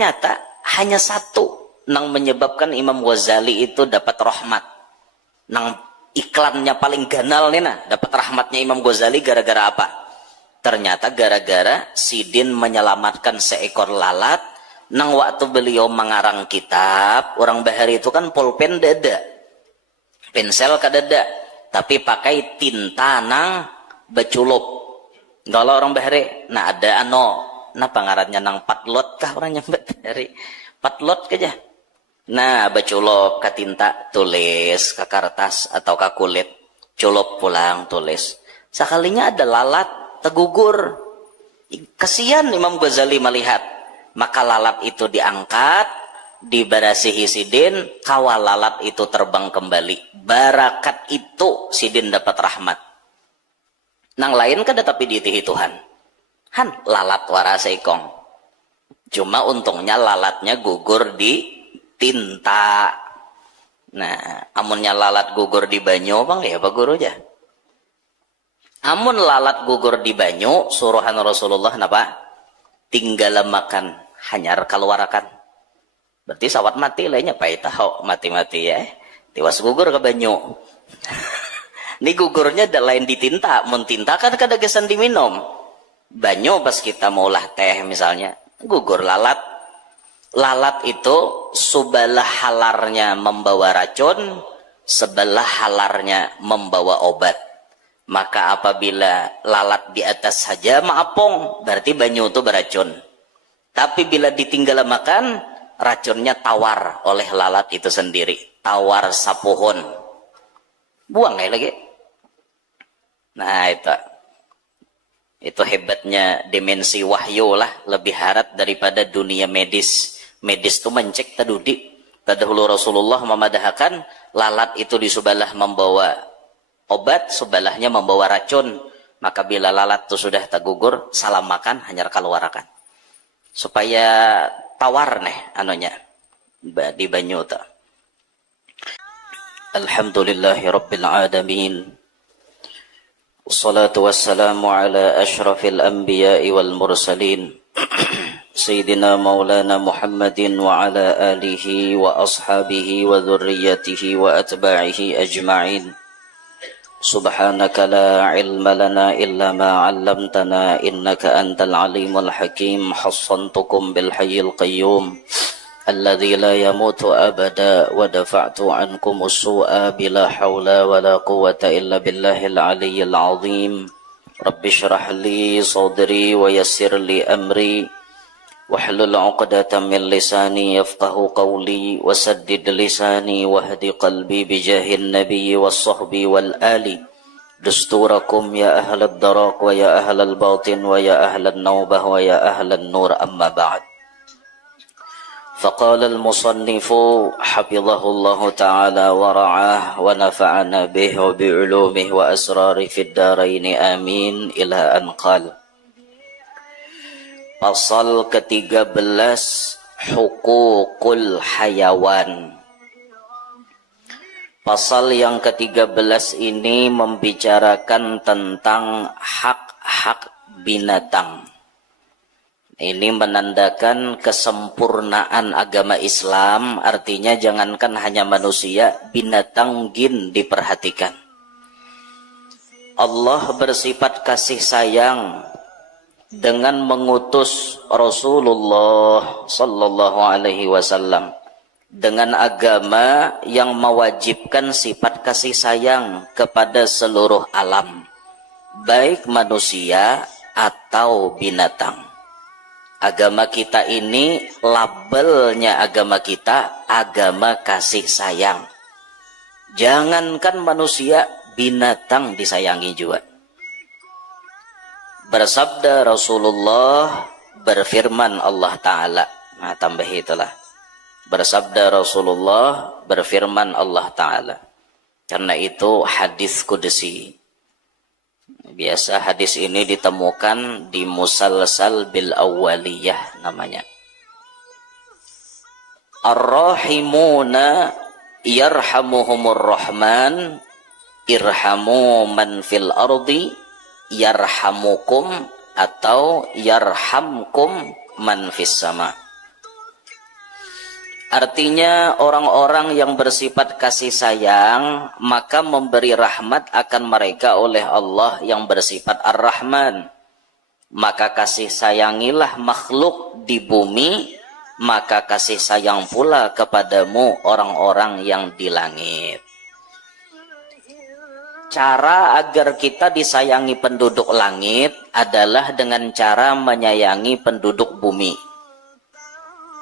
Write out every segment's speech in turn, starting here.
ternyata hanya satu nang menyebabkan Imam Ghazali itu dapat rahmat. Nang iklannya paling ganal nih nah, dapat rahmatnya Imam Ghazali gara-gara apa? Ternyata gara-gara Sidin menyelamatkan seekor lalat. Nang waktu beliau mengarang kitab, orang bahari itu kan pulpen dada, pensel kadada, tapi pakai tinta nang beculup. Kalau orang bahari, nah ada nah pangarannya nang patlot kah orang nyambat bahari, patlot aja. Nah, baculop ke tinta, tulis ke kertas atau ke kulit, culop pulang tulis. Sekalinya ada lalat tegugur. Kasihan Imam Ghazali melihat. Maka lalat itu diangkat, dibarasihi Sidin, kawal lalat itu terbang kembali. Barakat itu Sidin dapat rahmat. Nang lain kada tapi diitihi Tuhan. Han, lalat waraseikong. Cuma untungnya lalatnya gugur di tinta. Nah, amunnya lalat gugur di banyu bang ya Pak Guru aja. Amun lalat gugur di banyu, suruhan Rasulullah napa? Tinggal makan, hanyar keluarakan. Berarti sawat mati lainnya pai tahu mati-mati ya. Tiwas gugur ke banyu. Ini gugurnya ada lain di tinta, mun tinta kan kadagasan diminum. Banyu pas kita mau olah teh misalnya, gugur lalat. Lalat itu sebelah halarnya membawa racun, sebelah halarnya membawa obat. Maka apabila lalat di atas saja maapong, berarti banyu itu beracun. Tapi bila ditinggal makan, racunnya tawar oleh lalat itu sendiri. Tawar sapuhun. Buang ya lagi. Nah itu hebatnya dimensi wahyu lah, lebih harat daripada dunia medis. Medis itu mencek tadudi. Tadahulu Rasulullah memadahkan lalat itu di sebelah membawa obat, sebelahnya membawa racun. Maka bila lalat itu sudah tergugur, salam makan hanya keluarakan. Supaya tawar nih anunya di banyu ta. Alhamdulillahi rabbil alamin. Wassalatu wassalamu ala asyrafil anbiya'i wal mursalin. Sayyidina Maulana Muhammadin wa ala alihi wa ashabihi wa dhurriyyatihi wa atba'ihi ajma'in. Subhanaka la ilma lana illa ma 'allamtana innaka antal alimul hakim. Hassantukum bil hayyil qayyum alladzi la yamutu abada wa dafa'tu ankum as-su'a bila haula wa la quwwata illa billahil aliyyil azim. Rabbi shrah li sadri wa yassir li amri wahlul 'uqdatam min lisani yafqahu qawli wasaddid lisani wahdi qalbi bijahin nabiyyi was sahbi wal ali. Dusturakum ya ahlad darak wa ya ahlal batin wa ya ahlan nawbah wa ya ahlan nur, amma ba'd. Faqala al-musannifu hafizahullahu ta'ala wa ra'ah wa nafa'ana bih wa bi'ulumih wa asrari fid daraini amin ila an qala. Pasal ke-13, Hukukul Hayawan. Pasal yang ke-13 ini membicarakan tentang hak-hak binatang. Ini menandakan kesempurnaan agama Islam, artinya jangankan hanya manusia, binatang jin diperhatikan. Allah bersifat kasih sayang dengan mengutus Rasulullah sallallahu alaihi wasallam dengan agama yang mewajibkan sifat kasih sayang kepada seluruh alam, baik manusia atau binatang. Agama kita ini labelnya agama kita agama kasih sayang. Jangankan manusia, binatang disayangi juga. Bersabda Rasulullah, berfirman Allah Ta'ala. Nah, tambah itulah. Bersabda Rasulullah, berfirman Allah Ta'ala. Karena itu hadis qudsi. Biasa hadis ini ditemukan di musalsal bil awwaliyah namanya. Ar-rahimuna yarhamuhumur rahman irhamu man fil ardi yarhamukum atau yarhamkum man fis sama. Artinya orang-orang yang bersifat kasih sayang, maka memberi rahmat akan mereka oleh Allah yang bersifat Ar-Rahman. Maka kasih sayangilah makhluk di bumi, maka kasih sayang pula kepadamu orang-orang yang di langit. Cara agar kita disayangi penduduk langit adalah dengan cara menyayangi penduduk bumi.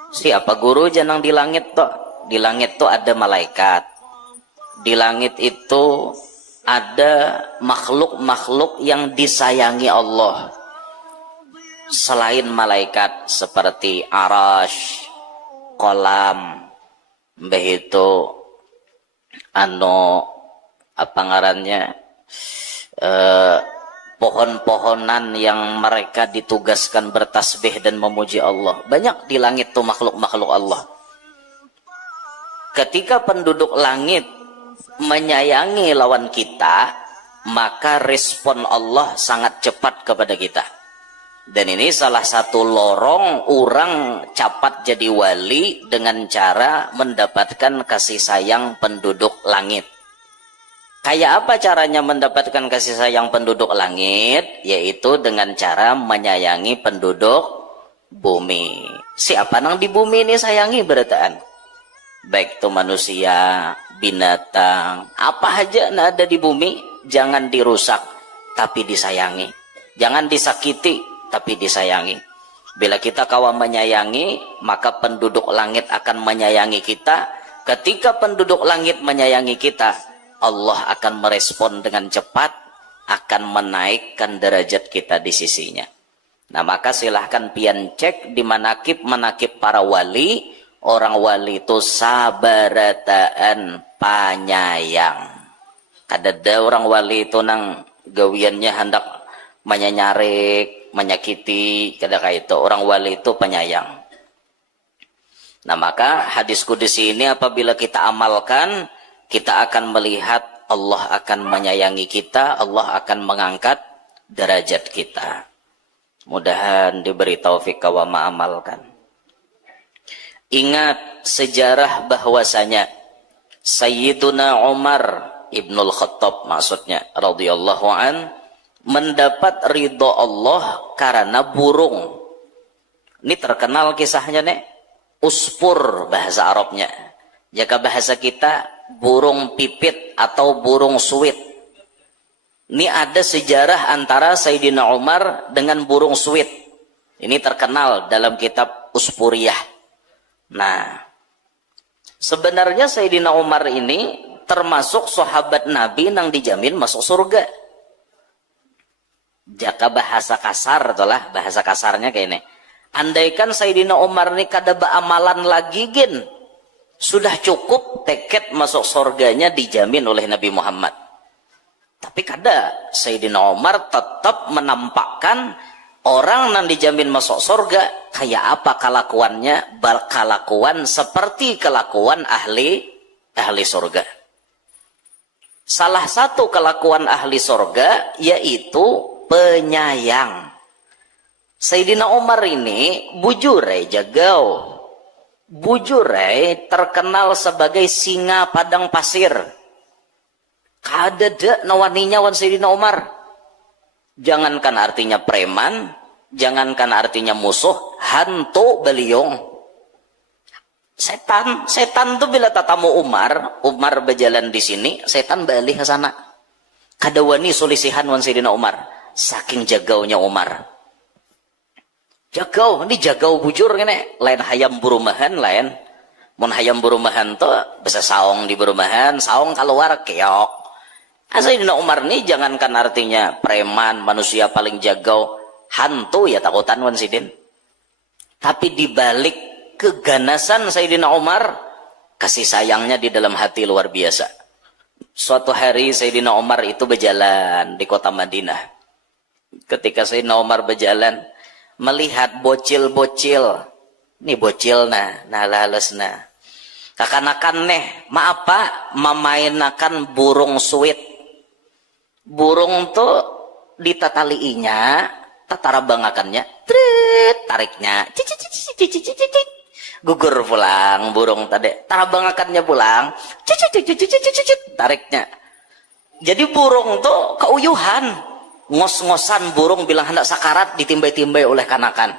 Siapa guru janang di langit toh? Di langit tuh ada malaikat. Di langit itu ada makhluk-makhluk yang disayangi Allah. Selain malaikat seperti arash, kolam, begitu apa ngarannya, pohon-pohonan yang mereka ditugaskan bertasbih dan memuji Allah. Banyak di langit tuh makhluk-makhluk Allah. Ketika penduduk langit menyayangi lawan kita, maka respon Allah sangat cepat kepada kita. Dan ini salah satu lorong orang cepat jadi wali dengan cara mendapatkan kasih sayang penduduk langit. Kayak apa caranya mendapatkan kasih sayang penduduk langit? Yaitu dengan cara menyayangi penduduk bumi. Siapa nang di bumi ini sayangi berataan? Baik itu manusia, binatang, apa aja yang ada di bumi, jangan dirusak, tapi disayangi. Jangan disakiti, tapi disayangi. Bila kita kawan menyayangi, maka penduduk langit akan menyayangi kita. Ketika penduduk langit menyayangi kita, Allah akan merespon dengan cepat, akan menaikkan derajat kita di sisinya. Nah, maka silahkan pian cek di manakib-manakib para wali. Orang wali itu sabarataan panyayang. Kadada orang wali itu nang gawiannya hendak menyarik, menyakiti, kadang itu orang wali itu penyayang. Nah, maka hadis kudusi ini apabila kita amalkan, kita akan melihat Allah akan menyayangi kita, Allah akan mengangkat derajat kita. Mudahan diberi taufik wa ma'amalkan. Ingat sejarah bahwasanya Sayyiduna Umar Ibnul Khattab maksudnya radhiyallahu an mendapat ridho Allah karena burung. Ini terkenal kisahnya nih. Uspur bahasa Arabnya. Jika bahasa kita burung pipit atau burung suwit. Ini ada sejarah antara Sayyidina Umar dengan burung suwit. Ini terkenal dalam kitab Uspuriyah. Nah, sebenarnya Sayyidina Umar ini termasuk sahabat Nabi yang dijamin masuk surga. Jaka bahasa kasar itulah bahasa kasarnya kayak ini. Andaikan Sayyidina Umar ini kada beramalan lagi gin, sudah cukup tiket masuk surganya dijamin oleh Nabi Muhammad. Tapi kada, Sayyidina Umar tetap menampakkan orang yang dijamin masuk surga kayak apa kelakuannya, kelakuan seperti kelakuan ahli surga. Salah satu kelakuan ahli surga yaitu penyayang. Sayyidina Umar ini bujure jagau. Bujure terkenal sebagai singa padang pasir. Kadada nawaninya wan Sayyidina Umar. Jangankan artinya preman, jangankan artinya musuh, hantu beliung. Setan tuh bila tatamu Umar berjalan di sini, setan balik ke sana. Kadawani solisihan wan Sayyidina Umar, saking jagaunya Umar. Jagau, ini jagau bujur gini, lain hayam burumahan lain. Mun hayam burumahan tuh bisa saong di burumahan, saong keluar keok. Sayyidina Umar ini jangankan artinya preman, manusia paling jagau, hantu ya takutan wan sidin. Tapi dibalik keganasan Sayyidina Umar, kasih sayangnya di dalam hati luar biasa. Suatu hari Sayyidina Umar itu berjalan di kota Madinah. Ketika Sayyidina Umar berjalan, melihat bocil-bocil. Ini bocil nah halus nah. Kakanakan neh, maaf pak, memainakan burung suwit. Burung tuh ditataliinya, tatarabangakannya, tariknya, Gugur pulang burung tadi, tarabangakannya pulang, tariknya. Jadi burung tuh keuyuhan, ngos-ngosan burung bilang hendak sakarat ditimbai-timbai oleh kanakan.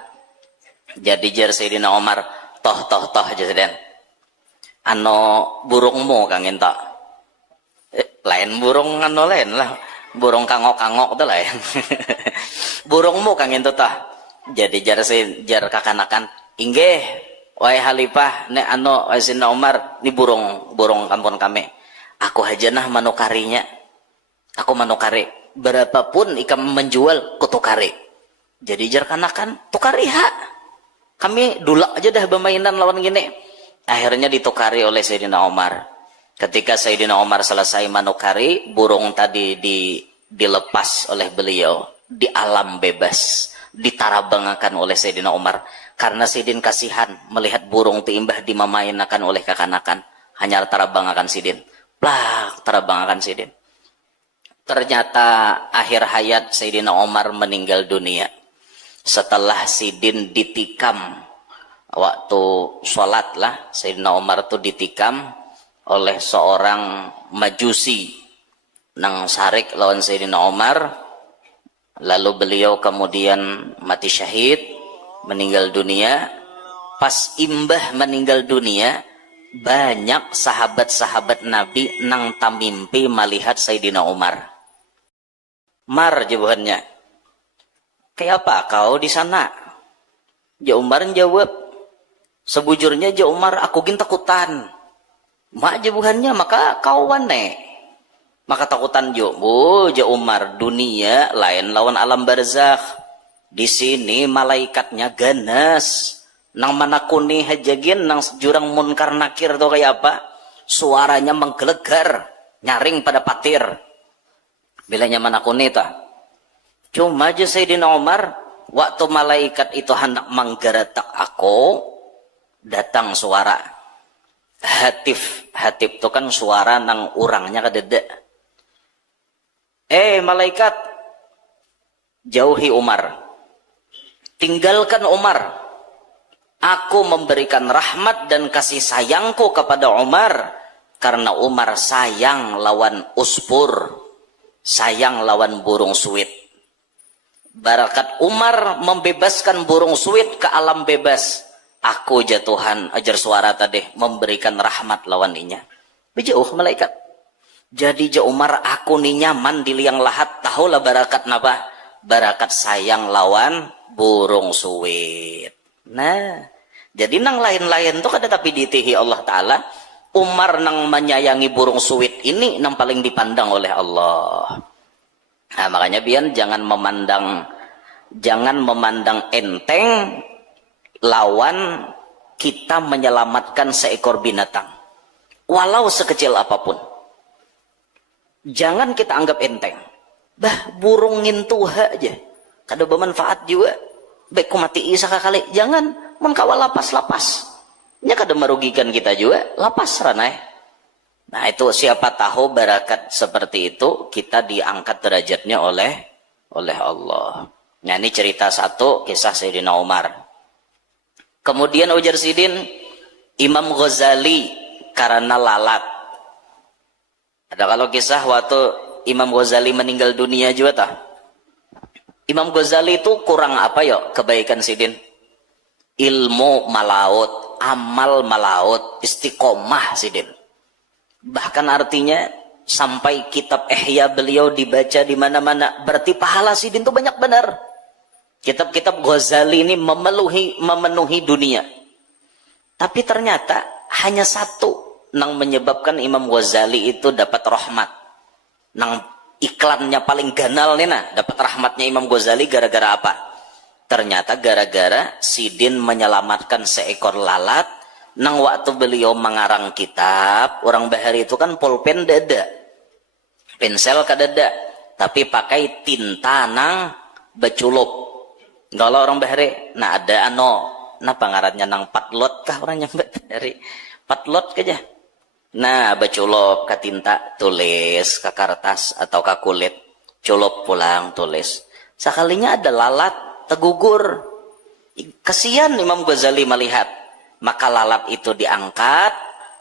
Jadi jar Sayyidina Umar, toh jasden. Burungmu kang ento. Lain burung lain lah. Burung kangok-kangok tuh lain. Burungmu kang ento tah. Jadi jar kakanakan, inggih wahai Halifah nek Sayyidina Umar ni burung kampung kami. Aku hajanah manukarinya. Aku manukari. Berapapun ikam menjual kutukari. Jadi jar kanakan tukari hak. Kami dulak aja dah bermainan lawan gini. Akhirnya ditukari oleh Sayyidina Umar. Ketika Sayyidina Umar selesai manukari, burung tadi dilepas oleh beliau di alam bebas, ditarabangakan oleh Sayyidina Umar. Karena Sidin kasihan melihat burung tiimbah dimamainakan oleh kakanakan, hanya tarabangakan Sidin. Plak, tarabangakan Sidin. Ternyata akhir hayat Sayyidina Umar meninggal dunia. Setelah Sidin ditikam waktu sholat lah, Sayyidina Umar tuh ditikam oleh seorang majusi nang sarik lawan Sayyidina Umar. Lalu beliau kemudian mati syahid, meninggal dunia. Pas imbah meninggal dunia, banyak sahabat-sahabat Nabi nang tamimpi melihat Sayyidina Umar. Mar jawabannya, kayak apa kau di sana? Ja Umar jawab, sebujurnya ja Umar aku gin takutan. Mak jawabannya, maka kau wane. Maka takutan jo, ja Umar, dunia lain lawan alam barzakh. Di sini malaikatnya ganas. Nang manakuni hajagin nang jurang munkar nakir tuh kayak apa? Suaranya menggelegar, nyaring pada patir. Bilanya manakuni tah. Cuma aja Sayyidina Umar, waktu malaikat itu hendak menggeratak aku, datang suara. Hatif itu kan suara nang urangnya kadeda. Malaikat, jauhi Umar. Tinggalkan Umar. Aku memberikan rahmat dan kasih sayangku kepada Umar. Karena Umar sayang lawan uspur. Sayang lawan burung suwit. Barakat Umar membebaskan burung suwit ke alam bebas. Aku jatuhan ajar suara tadi memberikan rahmat lawan inya. Bijauh malaikat. Jadi ja Umar aku ni nyaman di liang lahat, tahulah barakat napa? Barakat sayang lawan burung suwit. Nah, jadi nang lain-lain tuh kada tapi ditihi Allah Ta'ala. Umar nang menyayangi burung suwit ini nang paling dipandang oleh Allah. Nah, makanya biar jangan memandang enteng lawan kita menyelamatkan seekor binatang. Walau sekecil apapun. Jangan kita anggap enteng. Bah, burung ngintuha aja. Kada bermanfaat juga. Baik ku mati isa kali. Jangan mengkawal lapas-lapas. Nya kada merugikan kita juga. Lapas ranai. Nah itu siapa tahu barakat seperti itu kita diangkat derajatnya oleh Allah. Nah ini cerita satu kisah Sayyidina Umar. Kemudian ujar Sidin, Imam Ghazali karena lalat. Ada kalau kisah waktu Imam Ghazali meninggal dunia juga tah. Imam Ghazali itu kurang apa ya kebaikan Sidin? Ilmu malaut, amal malaut, istiqomah Sidin. Bahkan artinya sampai kitab Ihya beliau dibaca di mana-mana. Berarti pahala Sidin itu banyak benar. Kitab-kitab Ghazali ini memenuhi dunia. Tapi ternyata hanya satu nang menyebabkan Imam Ghazali itu dapat rahmat. Nang iklannya paling ganal nih nah, dapat rahmatnya Imam Ghazali gara-gara apa? Ternyata gara-gara Sidin menyelamatkan seekor lalat. Nang waktu beliau mengarang kitab, orang bahari itu kan pulpen dada. Pensel kadada, tapi pakai tinta nang beculup. Kalau orang bahari, nah ada nah pangarannya nang patlot kah orang yang bahari? Patlot aja. Nah, beculup ke tinta, tulis ke kertas atau ke kulit, culup pulang tulis. Sekalinya ada lalat, tegugur. Kasihan Imam Ghazali melihat. maka lalat itu diangkat,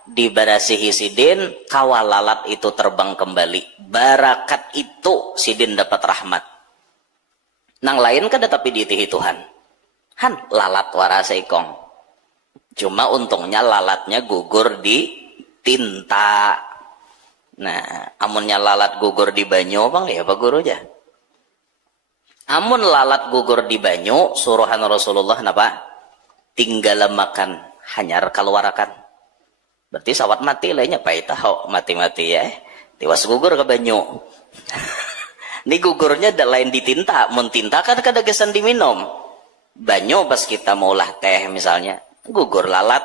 dibarasihi sidin, kawal lalat itu terbang kembali. Barakat itu sidin dapat rahmat. Nang lain kada tapi diitihi Tuhan. Han lalat warasa ikong. Cuma untungnya lalatnya gugur di tinta. Nah, amunnya lalat gugur di banyu bang ya Pak Guru aja. Amun lalat gugur di banyu, suruhan Rasulullah napa? Tinggal makan, hanyar keluarakan. Berarti sawat mati lainnya paita ho mati-mati ya. Tiwas gugur ke banyu. Ini gugurnya lain di tinta, mun tinta kan kada gesan diminum. Banyu pas kita mau olah teh misalnya, gugur lalat.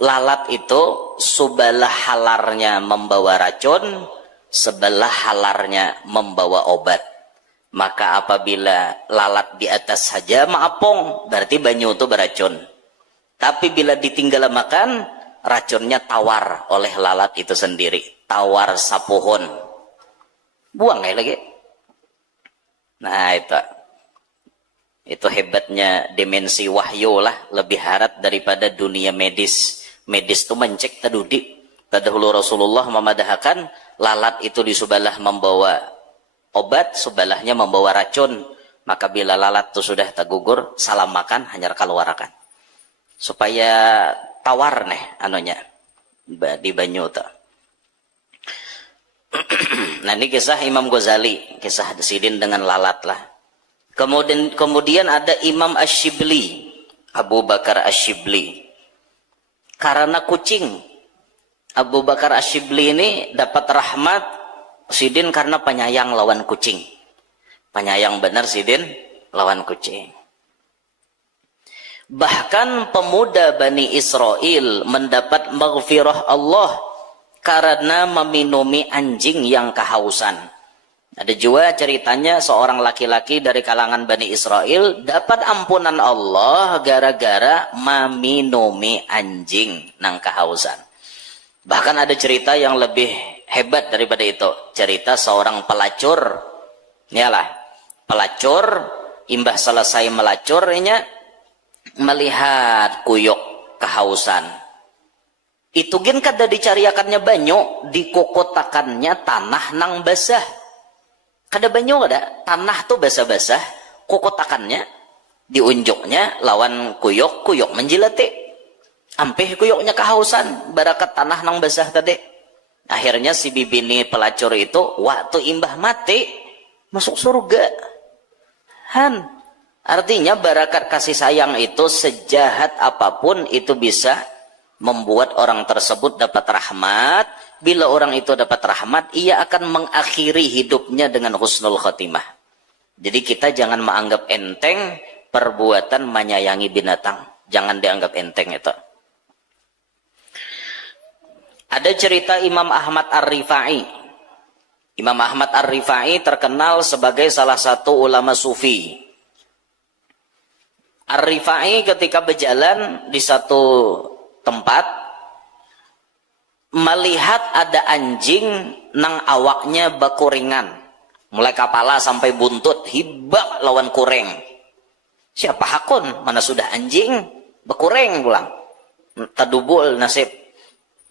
Lalat itu sebelah halarnya membawa racun, sebelah halarnya membawa obat. Maka apabila lalat di atas saja maapong, berarti banyu itu beracun. Tapi bila ditinggal makan, racunnya tawar oleh lalat itu sendiri. Tawar sapuhun. Buang ya lagi. Nah itu hebatnya dimensi wahyu lah, lebih harat daripada dunia medis. Medis itu mencek tadudi. Tadahulu Rasulullah memadahkan lalat itu di sebelah membawa obat, sebelahnya membawa racun. Maka bila lalat itu sudah tergugur, salam makan, hanyar keluarakan. Supaya tawar nih anunya di banyu itu. Nah ini kisah Imam Ghazali, kisah sidin dengan lalat lah. Kemudian ada Imam Ash-Shibli, Abu Bakar Ash-Shibli. Karena kucing, Abu Bakar Ash-Shibli ini dapat rahmat sidin karena penyayang lawan kucing. Penyayang benar sidin lawan kucing. Bahkan pemuda Bani Israel mendapat maghfirah Allah karena meminumi anjing yang kehausan. Ada juga ceritanya seorang laki-laki dari kalangan Bani Israel dapat ampunan Allah gara-gara meminumi anjing nang kehausan. Bahkan ada cerita yang lebih hebat daripada itu. Cerita seorang pelacur. Yalah, pelacur imbah selesai melacurnya melihat kuyuk kehausan. Itu gin kada dicariakannya banyu, dikokotakannya tanah nang basah. Kada banyu kada, tanah tuh basah-basah, kokotakannya, diunjuknya lawan kuyuk, kuyuk menjilati. Ampih kuyuknya kehausan, barakat tanah nang basah tadi. Akhirnya si bibini pelacur itu, waktu imbah mati, masuk surga. Han, artinya barakat kasih sayang itu sejahat apapun itu bisa membuat orang tersebut dapat rahmat. Bila orang itu dapat rahmat, ia akan mengakhiri hidupnya dengan husnul khotimah. Jadi kita jangan menganggap enteng perbuatan menyayangi binatang. Jangan dianggap enteng itu. Ada cerita Imam Ahmad Ar-Rifai. Imam Ahmad Ar-Rifai terkenal sebagai salah satu ulama sufi. Ar-Rifai ketika berjalan di satu tempat, melihat ada anjing nang awaknya bakuringan, mulai kepala sampai buntut, hibak lawan kureng. Siapa hakun, mana sudah anjing bakureng pulang. Tadubul nasib,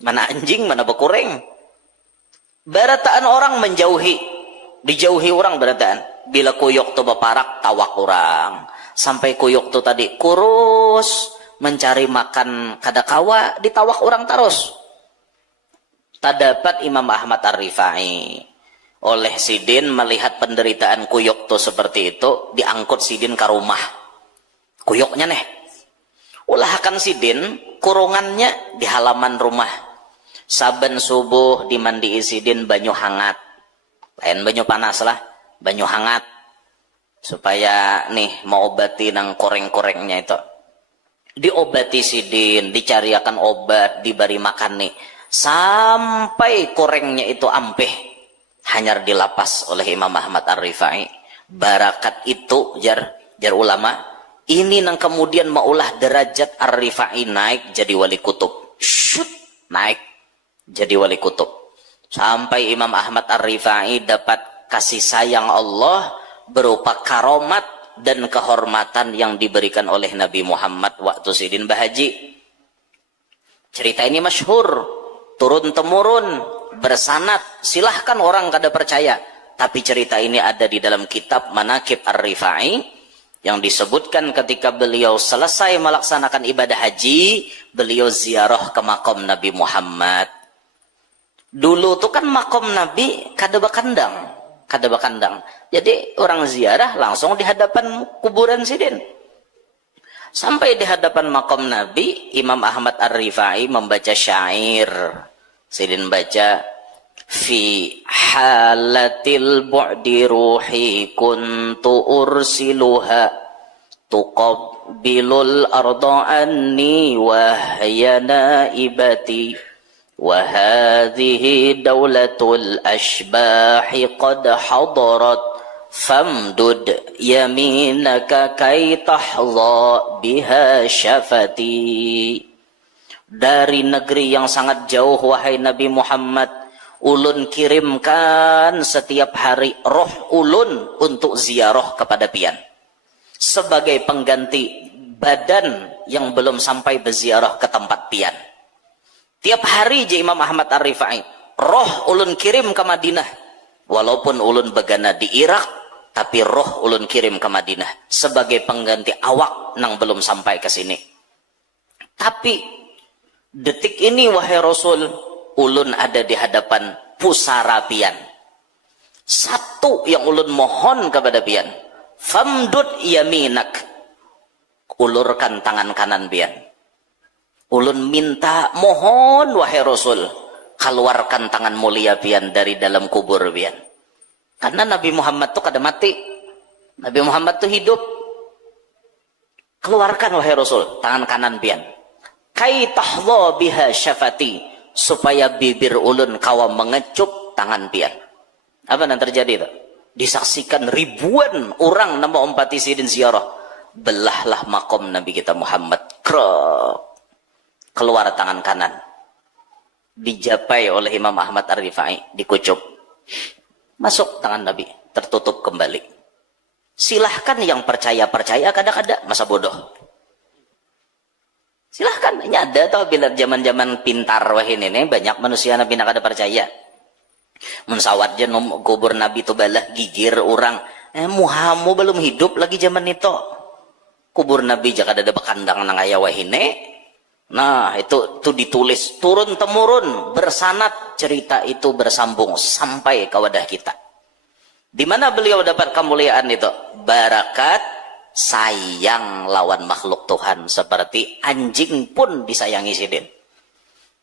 mana anjing mana bakureng. Barataan orang menjauhi, dijauhi orang barataan. Bila kuyuk tu baparak, tawak orang. Sampai kuyuk tu tadi kurus mencari makan kadakawa, ditawak orang terus. Tadapat Imam Ahmad Ar-Rifai oleh sidin melihat penderitaan kuyuk tuh seperti itu, diangkut sidin ke rumah kuyuknya nih. Ulahkan sidin kurungannya di halaman rumah. Saben subuh dimandii sidin banyu hangat, lain banyu panas lah, banyu hangat, supaya nih mau obati nang koreng-korengnya itu. Diobati sidin, dicariakan obat, diberi makan nih, sampai korengnya itu ampeh, hanyar dilapas oleh Imam Ahmad Ar-Rifai. Barakat itu jar ulama ini nang kemudian maulah derajat Ar-Rifai naik jadi wali kutub. Shoot, naik jadi wali kutub. Sampai Imam Ahmad Ar-Rifai dapat kasih sayang Allah berupa karomat dan kehormatan yang diberikan oleh Nabi Muhammad waktu sidin bahaji. Cerita ini masyhur, turun temurun, bersanad, silahkan orang kada percaya. Tapi cerita ini ada di dalam kitab Manaqib Ar-Rifai yang disebutkan ketika beliau selesai melaksanakan ibadah haji, beliau ziarah ke makam Nabi Muhammad. Dulu tuh kan makam Nabi kada bakandang, kada bakandang. Jadi orang ziarah langsung di hadapan kuburan sidin. Sampai di hadapan makam Nabi, Imam Ahmad Ar-Rifai membaca syair. Sidin baca, fi halatil bu'di ruhi kuntu ursiluha tuqabbilul arda anni wa hiya naibati wa hadhihi dawlatul ashbahi qad hadarat famdud yaminaka kay tahdha biha syafati. Dari negeri yang sangat jauh wahai Nabi Muhammad, ulun kirimkan setiap hari roh ulun untuk ziarah kepada pian sebagai pengganti badan yang belum sampai berziarah ke tempat pian. Tiap hari je Imam Ahmad Ar-Rifai, roh ulun kirim ke Madinah. Walaupun ulun begana di Irak, tapi roh ulun kirim ke Madinah sebagai pengganti awak nang belum sampai ke sini. Tapi detik ini wahai Rasul, ulun ada di hadapan pusara pian. Satu yang ulun mohon kepada pian, famdud yaminak, ulurkan tangan kanan pian. Ulun minta mohon wahai Rasul, keluarkan tangan mulia pian dari dalam kubur pian. Karena Nabi Muhammad tuh kada mati, Nabi Muhammad tuh hidup. Keluarkan wahai Rasul tangan kanan pian, kai tahdha biha syafati, supaya bibir ulun kawa mengecup tangan pian. Apa yang terjadi itu? Disaksikan ribuan orang nama umpati sidin ziarah. Belahlah makom Nabi kita Muhammad. Krok. Keluar tangan kanan. Dijapai oleh Imam Ahmad Ar-Rifai, dikucup. Masuk tangan Nabi, tertutup kembali. Silahkan yang percaya-percaya, kadang-kadang masa bodoh. Silahkan, ini ada tau bila zaman-zaman pintar wah ini banyak manusia Nabi nak ada percaya. Mensawat je kubur Nabi tu balah gigir orang. Muhammad belum hidup lagi zaman itu. Kubur Nabi jaka ada bekandang nang aya wah ini. Nah, itu ditulis turun temurun, bersanad, cerita itu bersambung sampai ke wadah kita. Di mana beliau dapat kemuliaan itu? Barakat sayang lawan makhluk Tuhan, seperti anjing pun disayangi sidin.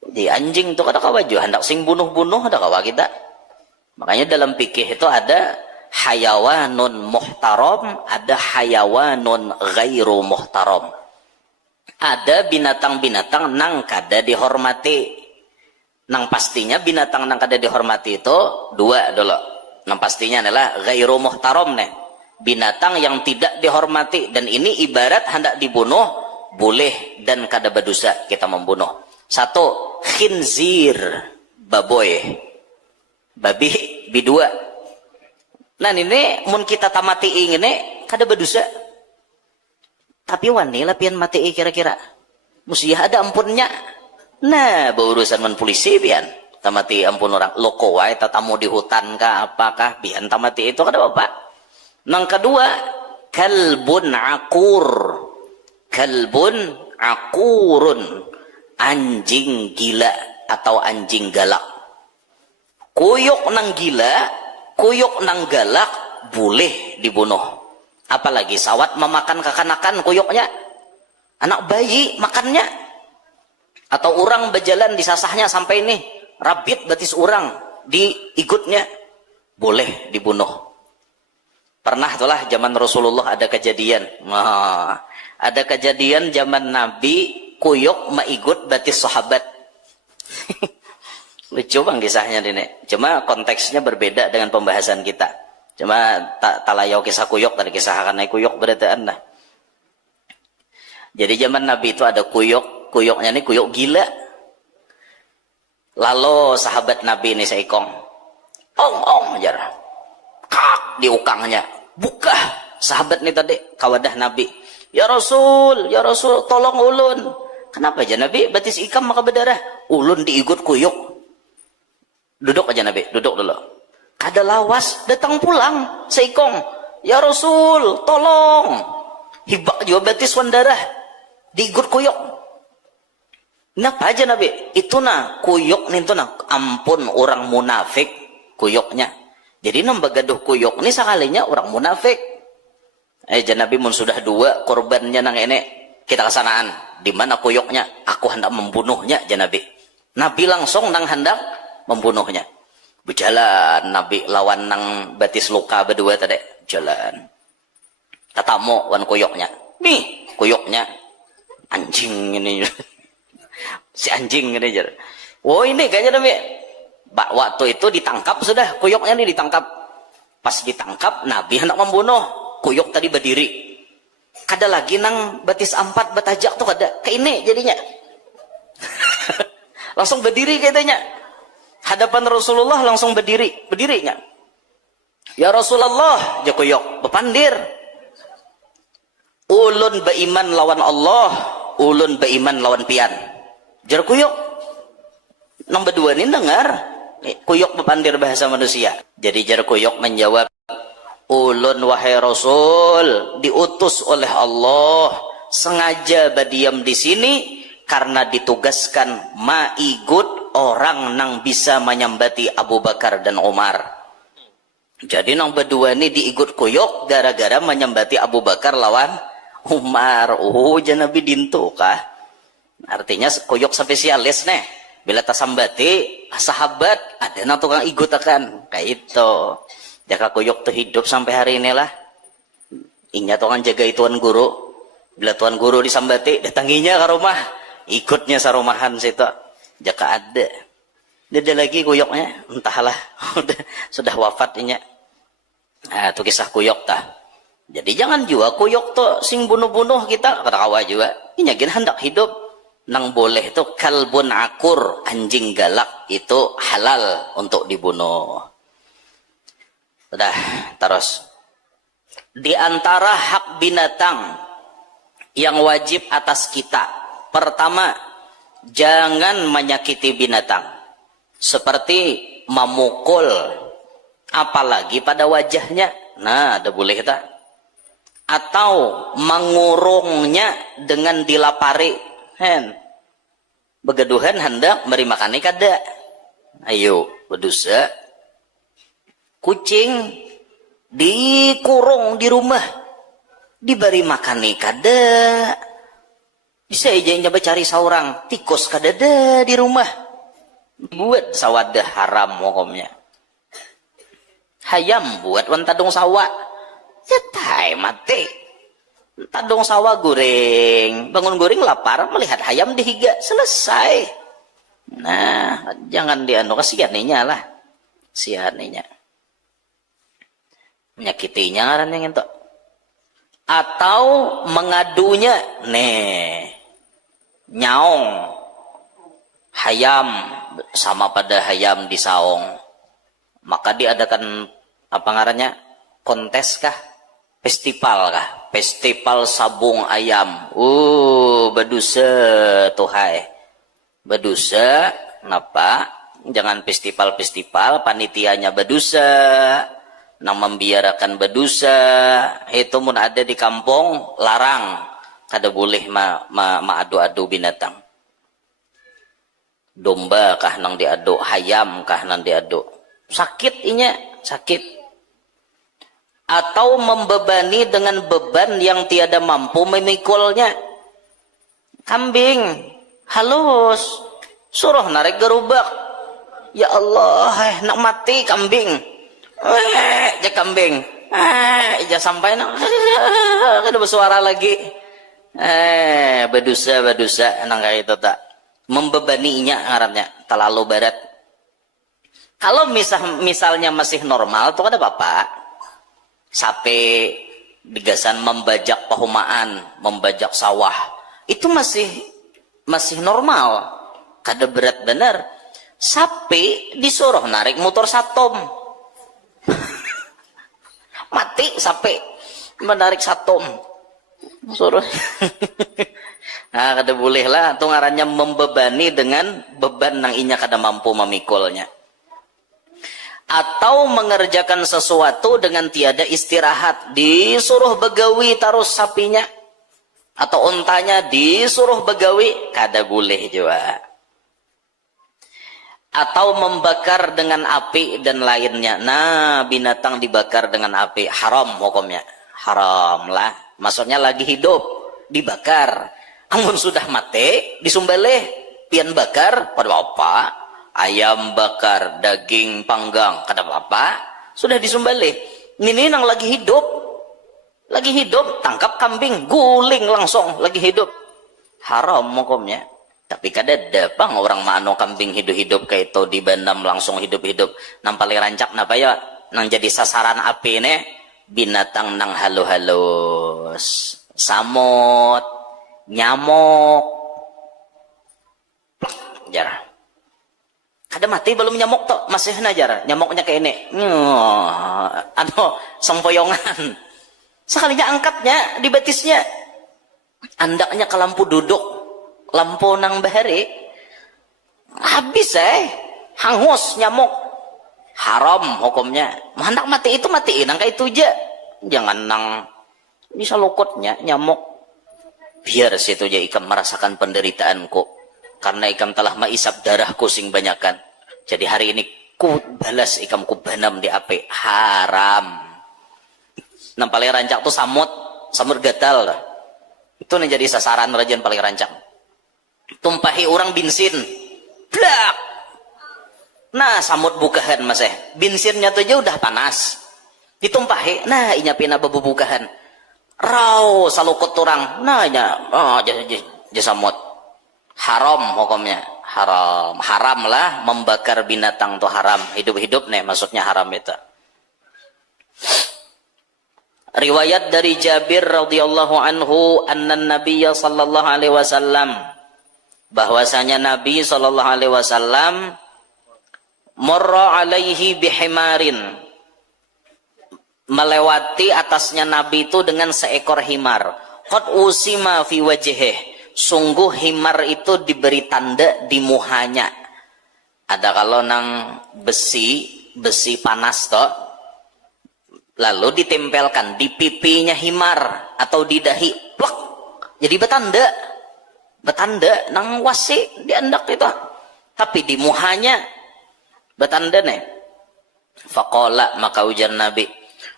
Di anjing itu kada kawa jo hendak sing bunuh-bunuh ada kawa kita. Makanya dalam fikih itu ada hayawanun muhtaram, ada hayawanun ghairu muhtaram. Ada binatang-binatang nang kada dihormati. Nang pastinya binatang nang kada dihormati itu dua dulu. Nang pastinya adalah ghairu muhtaram nih. Binatang yang tidak dihormati, dan ini ibarat hendak dibunuh boleh dan kada berdosa kita membunuh. Satu, khinzir, baboy, babi, bidua. Nah ini mun kita tamati ini kada berdosa. Tapi wani lah pian mati kira-kira. Mesti ada ampunnya. Nah, berurusan men polisi pian tamati ampun orang loko wae tatamu di hutan kah apakah pian tamati itu kada apa. Yang kedua, kalbun akur. Kalbun akurun. Anjing gila atau anjing galak. Kuyuk nang gila, kuyuk nang galak boleh dibunuh. Apalagi sawat memakan kekanakan kuyuknya. Anak bayi makannya. Atau orang berjalan disasahnya sampai ini rabit betis orang di igutnya. Boleh dibunuh. Pernah itulah zaman Rasulullah ada kejadian. Nah, ada kejadian zaman Nabi kuyuk maigut batis sahabat. Lucu bang kisahnya ini. Cuma konteksnya berbeda dengan pembahasan kita. Cuma talayau kisah kuyuk dari kisah akan naik kuyuk berataan lah. Jadi zaman Nabi itu ada kuyuk. Kuyuknya ini kuyuk gila. Lalu sahabat Nabi ini seikong. Ong ajar. Kak diukangnya. Buka sahabat ini tadi kawadah Nabi. Ya Rasul, tolong ulun. Kenapa aja Nabi batis ikam maka berdarah? Ulun diigut kuyuk. Duduk aja Nabi, duduk dulu. Ada lawas datang pulang seikong. Ya Rasul, tolong. Hibak juga batis wan darah. Diigut kuyuk. Kenapa aja Nabi? Itu nah kuyuk nih tuh nah. Ampun orang munafik kuyuknya. Jadi nambah gaduh kuyuk ini sekalinya orang munafik. Nabi mun sudah dua korbannya nang ini kita kesanaan. Di mana kuyuknya? Aku hendak membunuhnya Nabi. Nabi langsung nang hendak membunuhnya. Berjalan Nabi lawan nang batis luka berdua tadi. Jalan. Tatamu wan kuyuknya. Nih kuyuknya anjing ini. Si anjing ini aja. Oh ini kayaknya Nabi. Waktu itu ditangkap sudah kuyuknya nih ditangkap. Pas ditangkap Nabi hendak membunuh. Kuyuk tadi berdiri. Kada lagi nang batis ampat batajak tuh kada. Kayak ini jadinya. Langsung berdiri katanya. Hadapan Rasulullah langsung berdiri. Berdirinya. Ya Rasulullah. Ya kuyuk. Bepandir. Ulun beriman lawan Allah. Ulun beriman lawan pian. Jar kuyuk. Nang berdua ini dengar. Kuyuk bepandir bahasa manusia. Jadi jar kuyuk menjawab. Ulun wahai Rasul diutus oleh Allah sengaja berdiam di sini karena ditugaskan maigut orang nang bisa menyambati Abu Bakar dan Umar. Jadi nang berdua ini diigut kuyuk gara-gara menyambati Abu Bakar lawan Umar. Oh Nabi dintu kah? Artinya kuyuk spesialis nih. Bila tasambati sahabat ada nang tukang igut akan kayak itu. Jaka kuyuk tuh hidup sampai hari inilah. Inya tuh kan jaga tuan guru. Bila tuan guru disambati, datanginya ke rumah. Ikutnya sarumahan situ. Jaka ada. Ada lagi kuyuknya. Entahlah. Sudah wafat inya. Nah, itu kisah kuyuk tah. Jadi jangan juga kuyuk tuh sing bunuh-bunuh kita. Kata kawa juga. Inya gini hendak hidup. Nang boleh itu kalbun akur. Anjing galak itu halal untuk dibunuh. Sudah, terus. Di antara hak binatang yang wajib atas kita. Pertama, jangan menyakiti binatang. Seperti memukul. Apalagi pada wajahnya. Nah, ada boleh tak? Atau mengurungnya dengan dilapari. Begaduhan hendak beri makan kada. Ayo, berdosa. Kucing dikurung di rumah diberi makan nih kada bisa aja nyoba cari seorang tikus kada ada di rumah buat sawadah haram mokomnya hayam buat wan tadung sawa ya tai mati tadung sawa goreng bangun goreng lapar melihat hayam dihiga selesai. Nah jangan dianu kasianinya lah sianinya menyakitinya ngarannya gitu. Atau mengadunya nyaong hayam sama pada hayam di saung maka diadakan apa ngarannya kontes kah festival sabung ayam berdosa tuhai berdosa kenapa jangan festival panitianya berdosa nang membiarkan berdosa itu mun ada di kampung larang kada boleh adu-adu binatang domba kah nang diadu hayam kah nang diadu sakit inya sakit atau membebani dengan beban yang tiada mampu memikulnya kambing halus suruh narik gerobak ya Allah nak mati kambing ja kambing ja sampai kada bersuara lagi berdosa nang kayak itu tak membebaninya ngarannya terlalu berat. Kalau misalnya masih normal tuh ada apa-apa sampai digasan membajak pehumaan membajak sawah itu masih normal kada berat benar sampai disuruh narik motor satom mati sampai menarik satom suruh Nah, kada boleh lah tu ngarannya membebani dengan beban nang inya kada mampu memikulnya. Atau mengerjakan sesuatu dengan tiada istirahat, disuruh begawi terus sapinya atau untanya disuruh begawi, kada boleh juga. Atau membakar dengan api dan lainnya. Nah, binatang dibakar dengan api haram hukumnya. Haram lah. Maksudnya lagi hidup dibakar. Amun sudah mati disembelih, pian bakar pada apa? Ayam bakar, daging panggang, kada apa? Sudah disembelih. Ini nang lagi hidup. Lagi hidup, tangkap kambing, guling langsung lagi hidup. Haram hukumnya. Tapi kada dapang orang mano kambing hidup-hidup kayak itu dibandam langsung hidup-hidup. Nang paling rancak napa ya? Nang jadi sasaran api nih binatang nang halus-halus. Samut, nyamuk. Jar. Kada mati belum nyamuk toh, masih najar. Nyamuknya kayak ini. Sempoyongan. Sekalinya angkatnya di betisnya. Andaknya ke lampu duduk. Lampu nang bahari habis hangus nyamuk. Haram hukumnya. Hendak mati itu matiin nang kayak itu aja. Jangan nang bisa lukutnya nyamuk. Biar situ aja ikam merasakan penderitaanku. Karena ikam telah maisap darahku sing banyakan. Jadi hari ini ku balas ikam ku banam di api. Haram. Nang paling rancak tuh samut gatal lah. Itu nih jadi sasaran rajian paling rancak. Tumpahi orang bensin. Blak. Nah, samut bukahan masih. Bensinnya tuh aja udah panas. Ditumpahi. Nah, inya pina bebubukahan. Raw salukut orang. Nah, inya samut. Haram hukumnya. Haram lah membakar binatang tuh haram. Hidup-hidup nih maksudnya haram itu. Riwayat dari Jabir radhiyallahu anhu anna Nabiyya sallallahu alaihi wasallam, bahwasanya Nabi sallallahu alaihi wasallam marra alaihi bihimarin, melewati atasnya Nabi itu dengan seekor himar. Qad usima fi wajhihi, sungguh himar itu diberi tanda di muhanya. Ada kalau nang besi panas toh, lalu ditempelkan di pipinya himar atau di dahi, plak, jadi betanda nang wasi diandak itu, tapi di muhanya betanda nih. Faqala, maka ujar Nabi,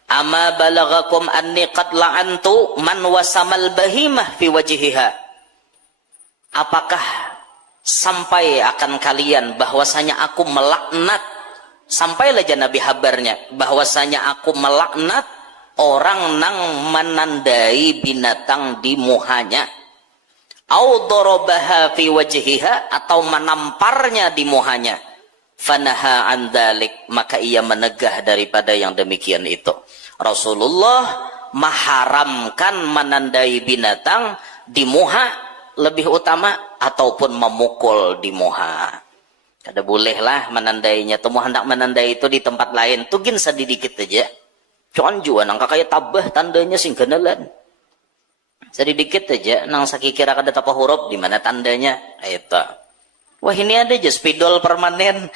ama balagakum anni qad la'antu man wasamal bahimah fi wajhiha. Apakah sampai akan kalian bahwasanya aku melaknat, sampailah aja Nabi habarnya bahwasanya aku melaknat orang nang menandai binatang di muhanya, au darabaha fi wajhiha, atau menamparnya di muhanya. Fanaha an dzalik, maka ia menegah daripada yang demikian itu. Rasulullah mengharamkan menandai binatang di muha lebih utama ataupun memukul di muha. Kada boleh lah menandainya. Temu hendak menandai itu di tempat lain. Tugin sedikit aja. Cuman juga nang kayak tabah tandanya sing genelan. Sedikit aja nang sakikira kada tapa huruf di mana tandanya. Itu. Wah ini ada aja spidol permanen.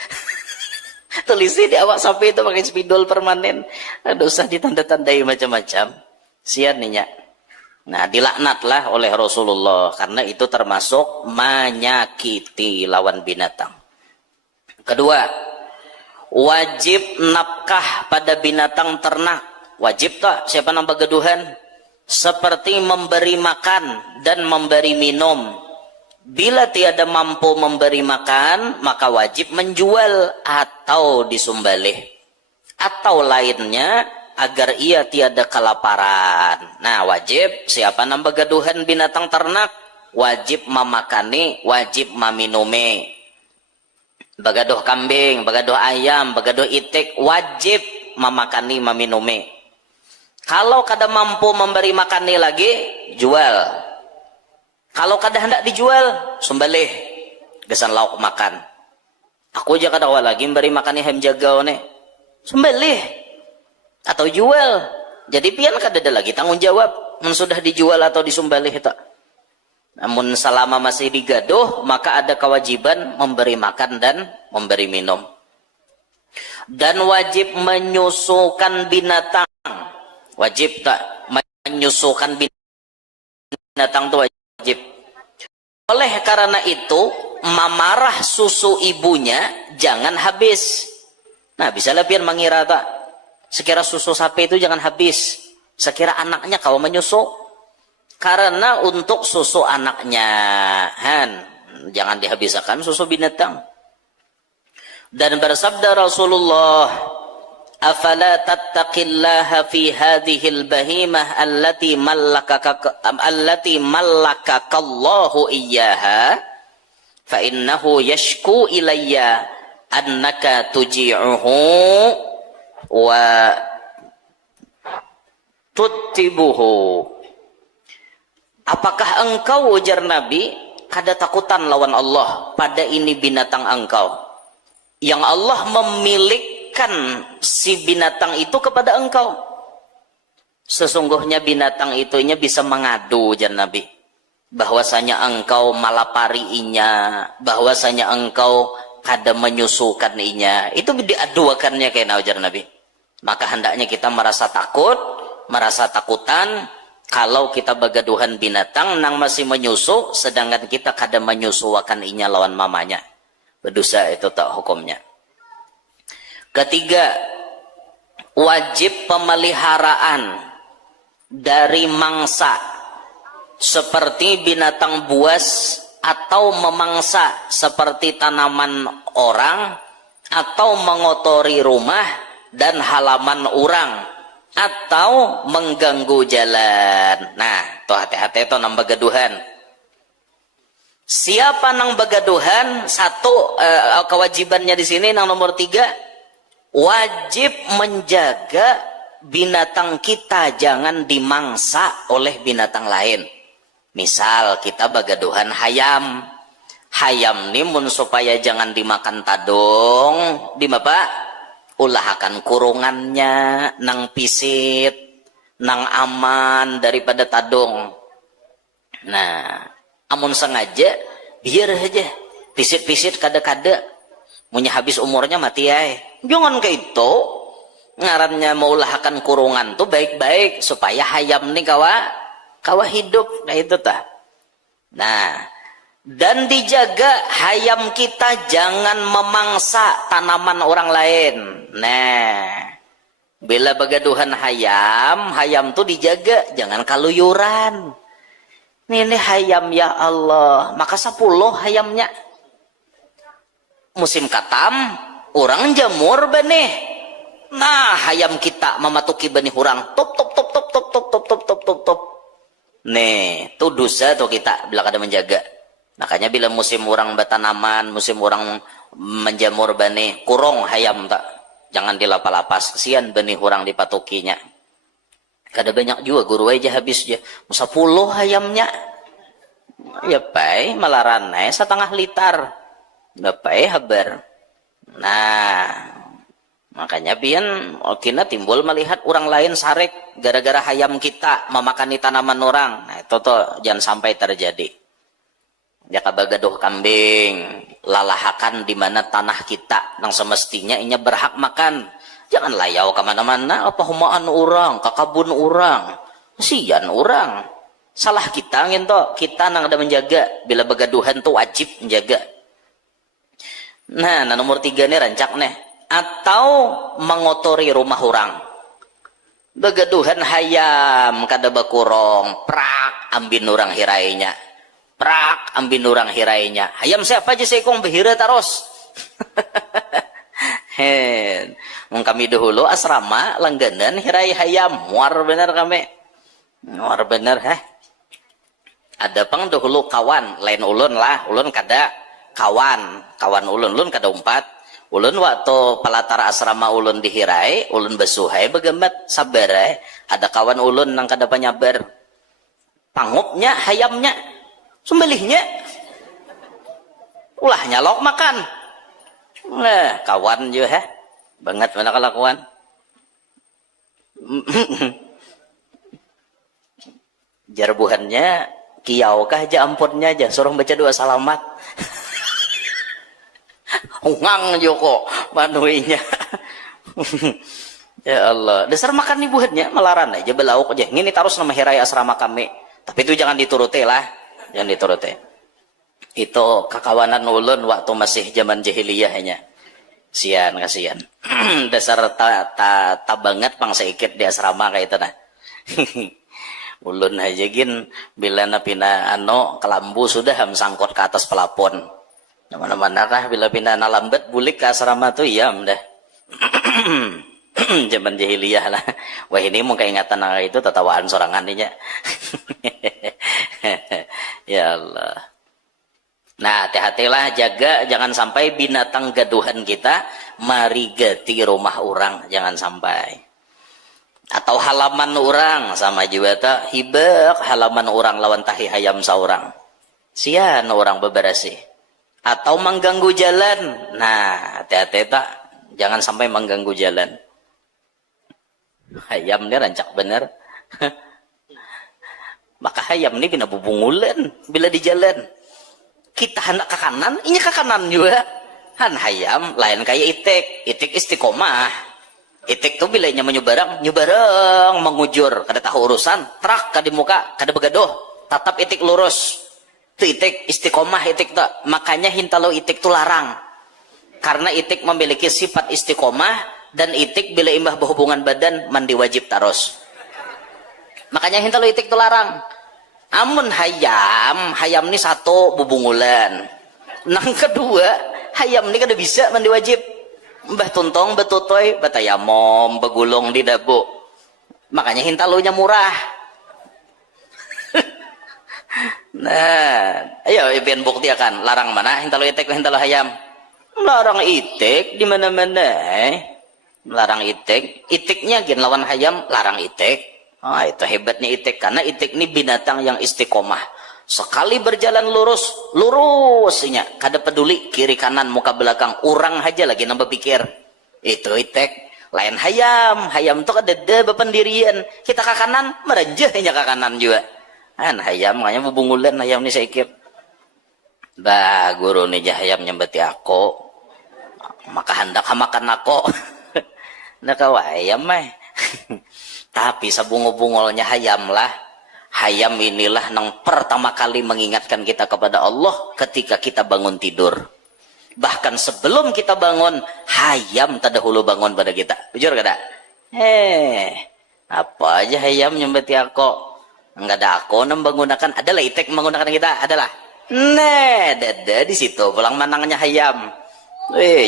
Tulisi di awak sapi itu pakai spidol permanen. Ada usah ditanda-tandai macam-macam. Sian nih ya. Nah, dilaknatlah oleh Rasulullah karena itu termasuk menyakiti lawan binatang. Kedua, wajib nafkah pada binatang ternak. Wajib tak? Siapa nambah gaduhan? Seperti memberi makan dan memberi minum. Bila tiada mampu memberi makan, maka wajib menjual atau disembelih. Atau lainnya, agar ia tiada kelaparan. Nah, wajib siapa nambah gaduhan binatang ternak, wajib memakani, wajib meminumi. Bagaduh kambing, bagaduh ayam, bagaduh itik, wajib memakani, meminumi. Kalau kada mampu memberi makani lagi, jual. Kalau kada hendak dijual, sembelih. Gesan lauk makan. Aku aja kada lagi memberi makani hem jagau nih. Sembelih. Atau jual. Jadi pian kada ada lagi tanggung jawab sudah dijual atau disembelih itu. Namun selama masih digaduh, maka ada kewajiban memberi makan dan memberi minum. Dan wajib menyusukan binatang. Wajib tak menyusukan binatang itu wajib. Oleh karena itu, memarah susu ibunya jangan habis. Nah, bisa lebih mengira tak? Sekira susu sapi itu jangan habis. Sekira anaknya kau menyusu. Karena untuk susu anaknya, jangan dihabiskan susu binatang. Dan bersabda Rasulullah, "Afala tattaqillaha fi hadhil bahimah allati mallakakallahu iyyaha fa innahu yashku ilayya annaka tuji'uhu wa tuttibuhu." Apakah engkau, ujar Nabi, kada takutan lawan Allah pada ini binatang engkau yang Allah memilikkan si binatang itu kepada engkau? Sesungguhnya binatang itunya bisa mengadu, ujar Nabi, bahwasanya engkau malapariinya, bahwasanya engkau kada menyusukan inya. Itu diaduakannya kayak ujar Nabi. Maka hendaknya kita merasa takut, merasa takutan kalau kita bagaduhan binatang nang masih menyusu, sedangkan kita kada menyusuakan inya lawan mamanya. Berdosa itu tak hukumnya. Ketiga, wajib pemeliharaan dari mangsa seperti binatang buas atau memangsa seperti tanaman orang atau mengotori rumah dan halaman orang atau mengganggu jalan. Nah, tuh hati-hati tuh nang bagaduhan. Siapa nang bagaduhan? Satu, kewajibannya di sini nang nomor 3, wajib menjaga binatang kita jangan dimangsa oleh binatang lain. Misal kita bagaduhan hayam. Hayam nih mun supaya jangan dimakan tadung, di apa? Ulahakan kurungannya nang pisit, nang aman daripada tadung. Nah, amun sengaja biar aja pisit-pisit kada-kada, munya habis umurnya mati ya. Jangan kayak itu. Ngarannya mau ulahakan kurungan tuh baik-baik supaya hayam nih kawa hidup kayak itu tah. Nah, dan dijaga hayam kita jangan memangsa tanaman orang lain. Nah, bila bagaduhan hayam tuh dijaga jangan kaluyuran. Ini hayam ya Allah, maka 10 hayamnya. Musim katam, orang jamur benih. Nah, hayam kita mematuki benih orang, top. Nih, tuh dosa tuh kita bila kada menjaga. Makanya bila musim orang bertanaman, musim orang menjamur benih, kurung hayam tak, jangan dilapa-lapas, kesian benih orang dipatukinya. Kada banyak juga guru aja habis aja 10 hayamnya. Ya pai malaranai 1/2 liter. Dapai habar. Nah, makanya pian kina timbul melihat orang lain sarek gara-gara hayam kita memakani tanaman orang. Nah, itu tuh jangan sampai terjadi. Ya kabagaduh kambing, lalahakan di mana tanah kita nang semestinya inya berhak makan. Jangan layau kemana-mana, apa humaan orang, kakabun orang, sian orang. Salah kita ngento, kita nang ada menjaga. Bila bagaduhan tuh wajib menjaga. Nah, nomor 3 nih rancak nih. Atau mengotori rumah orang. Bagaduhan hayam kada bakurong, prak ambin orang hirainya. Prak ambin orang hirainya. Hayam siapa aja saya kong behira taros. Kami dahulu asrama langganan hirai hayam. Muar bener kami. Muar bener Ada pang dahulu kawan, lain ulun lah, ulun kada kawan ulun kada umpat. Ulun waktu palatar asrama ulun dihirai, ulun basuhai begembat sabar ada kawan ulun nang kada panyabar. Pangupnya hayamnya, sembelihnya, ulah nyalok makan. Nah, kawan juga banget mana kelakuan. Jarbuhannya Kiau kah aja ampunnya aja, suruh baca doa salamat. Ungang Joko manuinya. Ya Allah, dasar makan nih buatnya melaran aja belauk aja. Ini terus nama hiraya asrama kami. Tapi itu jangan dituruti lah, jangan dituruti. Itu kakawanan ulun waktu masih zaman jahiliyahnya. Sian kasihan. Dasar ta banget pang seikit di asrama kayak itu nah. Ulun aja gin bila napina kelambu sudah sangkut ke atas pelapon. Mana-mana kah bila pindah lambat bulik ke asrama tuh yam dah. Zaman jahiliyah lah. Wah ini mau keingatan itu tatawaan sorangan nya. Ya Allah. Nah, hati-hatilah jaga jangan sampai binatang gaduhan kita mari gati rumah orang, jangan sampai. Atau halaman orang sama juga tak hibak halaman orang lawan tahi hayam saurang. Sian orang beberasi. Atau mengganggu jalan. Nah, hati-hati tak jangan sampai mengganggu jalan. Hayam ini rancak bener. Maka hayam ini bina bubungulan bila di jalan. Kita hendak ke kanan, ini ke kanan juga. Han hayam lain kayak itik istiqomah. Itik tuh bilanya menyubarang mengujur kada tahu urusan, terak kada muka, kada begaduh, tatap itik lurus. Itu itik istiqomah itik tak. Makanya hintalo itik tuh larang. Karena itik memiliki sifat istiqomah dan itik bila imbah berhubungan badan mandi wajib taros. Makanya hintalo itik tuh larang. Amun hayam ini satu bubungulan. Nang kedua, hayam ini kada bisa mandi wajib. Mbah tuntong betutoy batayamom begulung di dabu. Makanya hintalunya murah. Nah, ayo ipian bukti akan larang mana hintalu itik hintalu hayam. Larang itik di mana-mana. Larang itik, itiknya gen lawan hayam larang itik. Ah, itu hebatnya itik karena itik ini binatang yang istiqomah. Sekali berjalan lurusnya, kada peduli kiri kanan muka belakang, orang aja lagi nambah pikir. Itu itik. Lain hayam tuh ada bependirian. Kita ke kanan, merenjahnya ke kanan juga. Kan hayam makanya bubungulan hayam ini saya kira. Bah, guru nih hayam nyembeti aku. Maka hendak makan aku. Nak hayam mah. Tapi sebungul-bungulnya hayam lah. Hayam inilah yang pertama kali mengingatkan kita kepada Allah ketika kita bangun tidur. Bahkan sebelum kita bangun, hayam terdahulu bangun pada kita. Jujur kada? Apa aja hayam nyembeti aku. Enggak ada aku menggunakan. Adalah itik menggunakan kita. Adalah. Nah, dada di situ. Pulang manangnya hayam.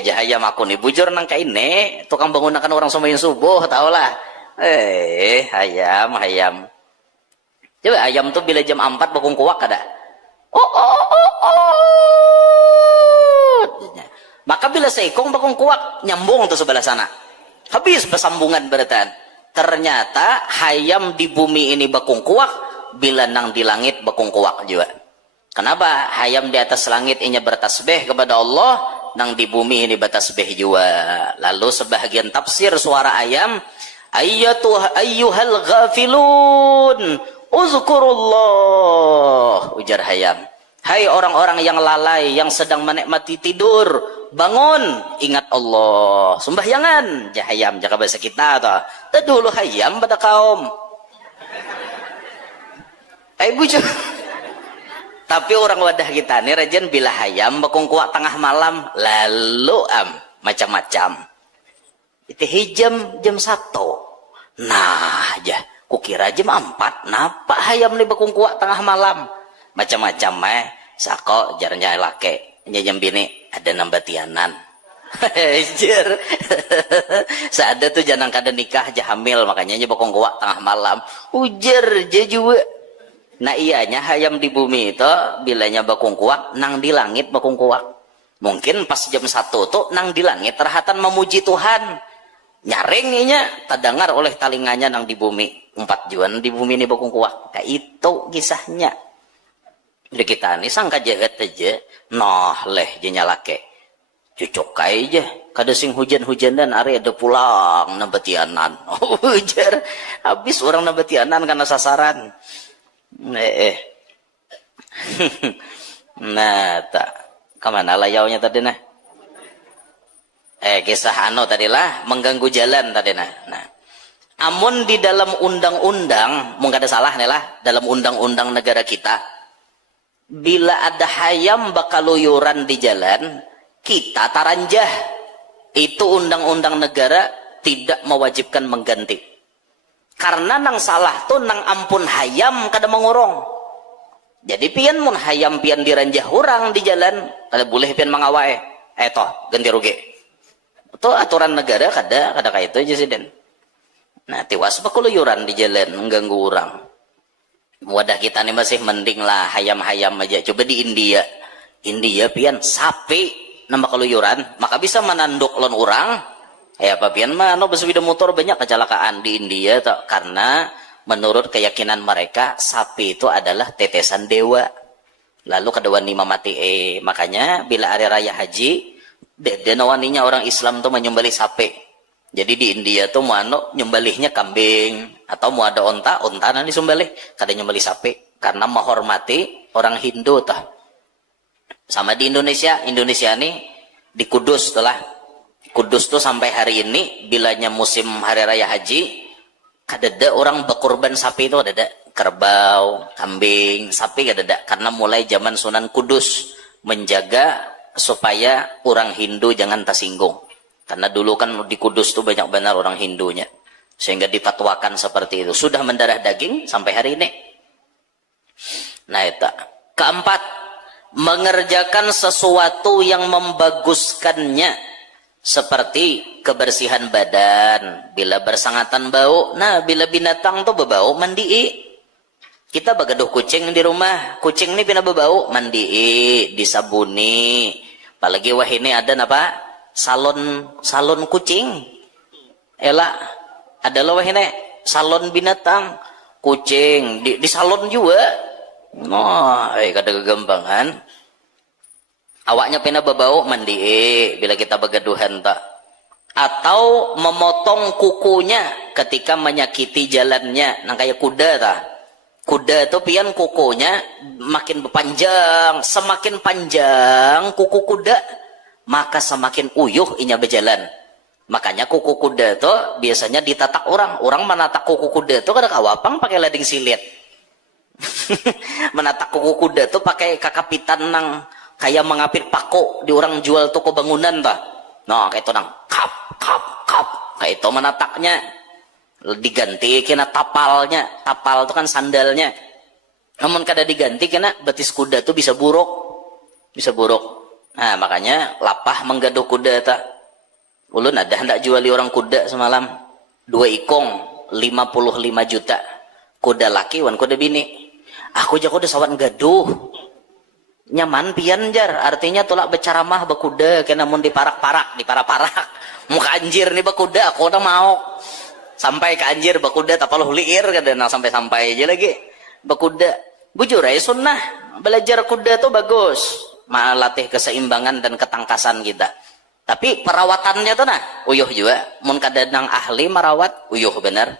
Hayam aku nih. Bujur nang kaine. Tukang menggunakan orang sembahyang subuh. Tahulah. Hayam. Coba ayam tuh bila jam 4 bakung kuak ada. Maka bila seikong bakung kuak nyambung tuh sebelah sana. Habis bersambungan beratan. Ternyata hayam di bumi ini bakung kuak, bila nang di langit bakung kuak juga. Kenapa? Hayam di atas langit ini bertasbih kepada Allah, nang di bumi ini bertasbih juga. Lalu sebahagian tafsir suara ayam, ayyuhal ghafilun uzkurullah, ujar hayam. Hai orang-orang yang lalai yang sedang menikmati tidur, bangun, ingat Allah. Sembahyangan, hayam jaga bahasa kita toh. Dulu hayam pada kaum. Bujur. Tapi orang wadah kita nih rajin bila hayam bakung kuat tengah malam lalu macam-macam. Itu jam 1. Nah aja, kukira jam 4. Napa hayam nih bakung kuat tengah malam? Macam-macam sako jarnya lake nyajam bini ada nambatianan. Jer. Saada tuh janang kada nikah aja hamil makanya nya bakung kuat tengah malam. Ujar je juga. Nah ianya hayam di bumi itu bilanya bakung kuak nang di langit bakung kuak. Mungkin pas jam 1 tuh nang di langit terhatan memuji Tuhan. Nyaringnya terdengar oleh talinganya nang di bumi. 4 juan di bumi ini bakung kuak. Kayak itu kisahnya. Jadi kita ini sangka jahat aja. Noh leh jenya lake. Cucuk aja. Kada sing hujan-hujanan ari ada pulang nabatianan. Ujar. Habis orang nabatianan karena sasaran. Nah, tak kemana layaunya tadi nah? Kisah tadi lah mengganggu jalan tadi nah. Nah, amun di dalam undang-undang, mungkin ada salah nih lah dalam undang-undang negara kita, bila ada hayam bakaluyuran di jalan, kita taranjah. Itu undang-undang negara tidak mewajibkan mengganti. Karena nang salah tuh nang ampun hayam kada mengurung. Jadi pian mun hayam pian diranjah orang di jalan, kada boleh pian mengawai. Toh ganti rugi. Itu aturan negara kada kayak itu aja sih den. Nah, tiwas bakuluyuran di jalan mengganggu orang. Wadah kita nih masih mending lah hayam-hayam aja. Coba di India. India pian sapi nambah keluyuran, maka bisa menanduk lon orang. Apa pian mah bersepeda motor banyak kecelakaan di India tak? Karena menurut keyakinan mereka sapi itu adalah tetesan dewa. Lalu kedua nima mati. Makanya bila hari raya haji, denawaninya orang Islam tuh menyembelih sapi. Jadi di India tuh mau nyembelihnya kambing atau mau ada onta nanti sembelih, kada nyembelih sapi karena menghormati orang Hindu tah. Sama di Indonesia nih di Kudus telah. Kudus tuh sampai hari ini bilanya musim hari raya haji, kadada orang berkorban sapi itu kadada, kerbau, kambing, sapi kadada, karena mulai zaman Sunan Kudus menjaga supaya orang Hindu jangan tersinggung. Karena dulu kan di Kudus tuh banyak benar orang Hindunya, sehingga difatwakan seperti itu. Sudah mendarah daging sampai hari ini. Nah itu. Keempat, mengerjakan sesuatu yang membaguskannya. Seperti kebersihan badan, bila bersangatan bau. Nah, bila binatang tuh berbau, mandii. Kita bagaduh kucing di rumah, kucing ini pina berbau, mandii, disabuni. Apalagi wah ini ada apa? Salon kucing. Elah, ada loh wah ini salon binatang, kucing di salon juga. Nah, kada kegampangan. Awaknya pina berbau mandi bila kita begaduhan tak, atau memotong kukunya ketika menyakiti jalannya. Nang kayak kuda tak, kuda itu pian kukunya makin berpanjang, semakin panjang kuku kuda maka semakin uyuh inya berjalan. Makanya kuku kuda itu biasanya ditatak orang menatak kuku kuda itu kada kawapang pakai lading silit. Menatak kuku kuda itu pakai kakapitan nang kayak mengapit pako di orang jual toko bangunan tak. Nah kayak itu nang kap kayak itu menataknya. Diganti kena tapalnya. Tapal itu kan sandalnya. Namun kada diganti kena betis kuda tuh bisa buruk. Nah makanya lapah menggaduh kuda tak. Ulun ada hendak juali orang kuda semalam 2 ikong 55 juta. Kuda laki wan kuda bini. Aku jago udah sawan gaduh. Nyaman pian jar, artinya tolak bercaramah bekuda kena mun diparak-parak muka anjir nih bekuda aku udah mau sampai ke anjir bekuda tapal liir kadang sampai aja lagi bekuda. Bujur aja sunnah belajar kuda tuh bagus, melatih keseimbangan dan ketangkasan kita. Tapi perawatannya tuh nah uyuh juga, mun kadang ahli merawat uyuh bener.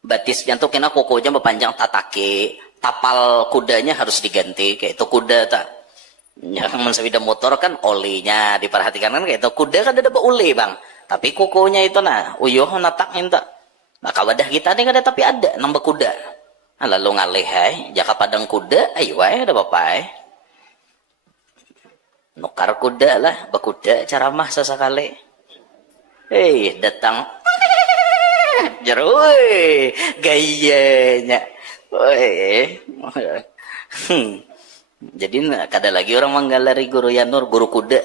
Batisnya tuh kena kukunya berpanjang tataki. Tapal kudanya harus diganti kayak itu kuda tak. Yang mensepeda motor kan olinya diperhatikan kan kayak itu kuda kan ada oli bang. Tapi kukunya itu nah uyuh natak minta. Maka wadah kita nih ada tapi ada nambah kuda. Nah, lalu ngalih jaka padang kuda ayo ada apa nukar kuda lah bekuda caramah sesekali. Datang jerui gayanya. Jadi kada lagi orang menggalari guru Yanur, guru kuda.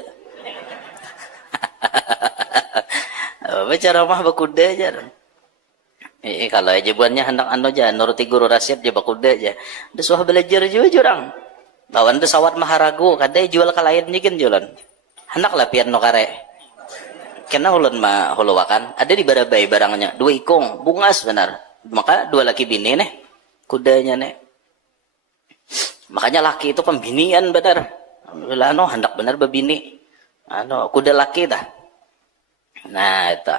Apa cara mah berkuda aja. Kalau aja buannya hendak aja nuruti guru Rasyid aja berkuda aja. Udah suah belajar juga jurang. Lawan tuh sawat maharagu, kada jual ke lain juga jualan. Hendak lah pian no kare. Kena ulun mah huluwakan. Ada di Barabai barangnya 2 ikong, bungas benar. Maka 2 laki bini nih. Kudanya nek. Makanya laki itu pembinian benar. Alhamdulillah hendak benar bebini. Kuda laki dah. Nah itu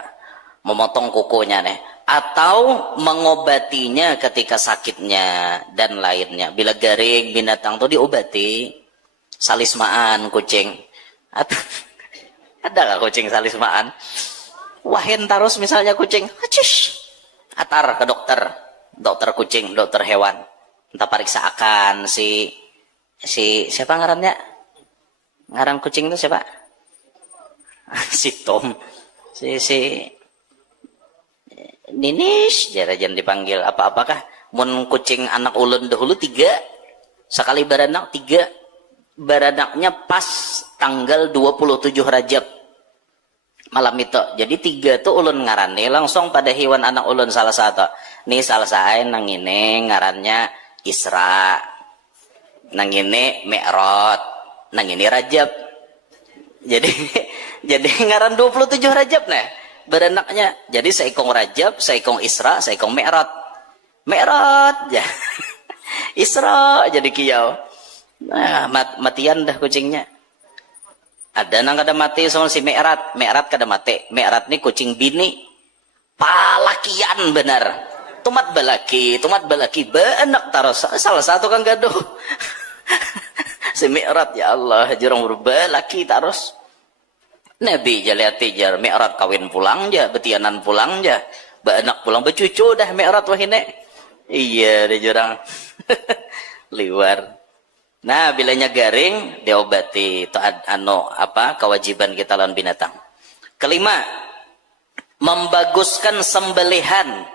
memotong kukunya nih. atau mengobatinya ketika sakitnya dan lainnya. Bila garing binatang itu diobati, salismaan kucing. Ada nggak kucing salismaan? Wahin terus misalnya kucing, hacis, atar ke dokter kucing, dokter hewan. Entah periksaakan si siapa ngarannya? Ngaran kucing itu siapa? Si Tom, si Ninis, jarajan dipanggil apa-apakah? Mun kucing anak ulun dahulu 3, sekali baranak 3, baranaknya pas tanggal 27 Rajab malam itu. Jadi 3 tuh ulun ngarane langsung pada hewan anak ulun salah satu. Nih salah saen nang ini ngarannya Isra, nang ini Mi'raj, nang ini Rajab. Jadi ngaran 27 Rajab nah. Beranaknya jadi seikong Rajab, seikong Isra, seikong Mi'raj. Mi'raj ya. Isra jadi kiau. Nah, matian dah kucingnya. Ada nang kada mati sama si Mi'raj. Mi'raj kada mati. Mi'raj ni kucing bini. Palakian benar. Tumat balaki benak taros. Salah satu kan gaduh. Si Mi'raj ya Allah, jurang berbalaki taros. Nabi jaliati jar Mi'raj kawin pulang ja, betianan pulang ja, anak pulang becucu dah Mi'raj wahine. Iya dia jurang. Liwar. Nah, bilanya garing diobati itu kewajiban kita lawan binatang. Kelima, membaguskan sembelihan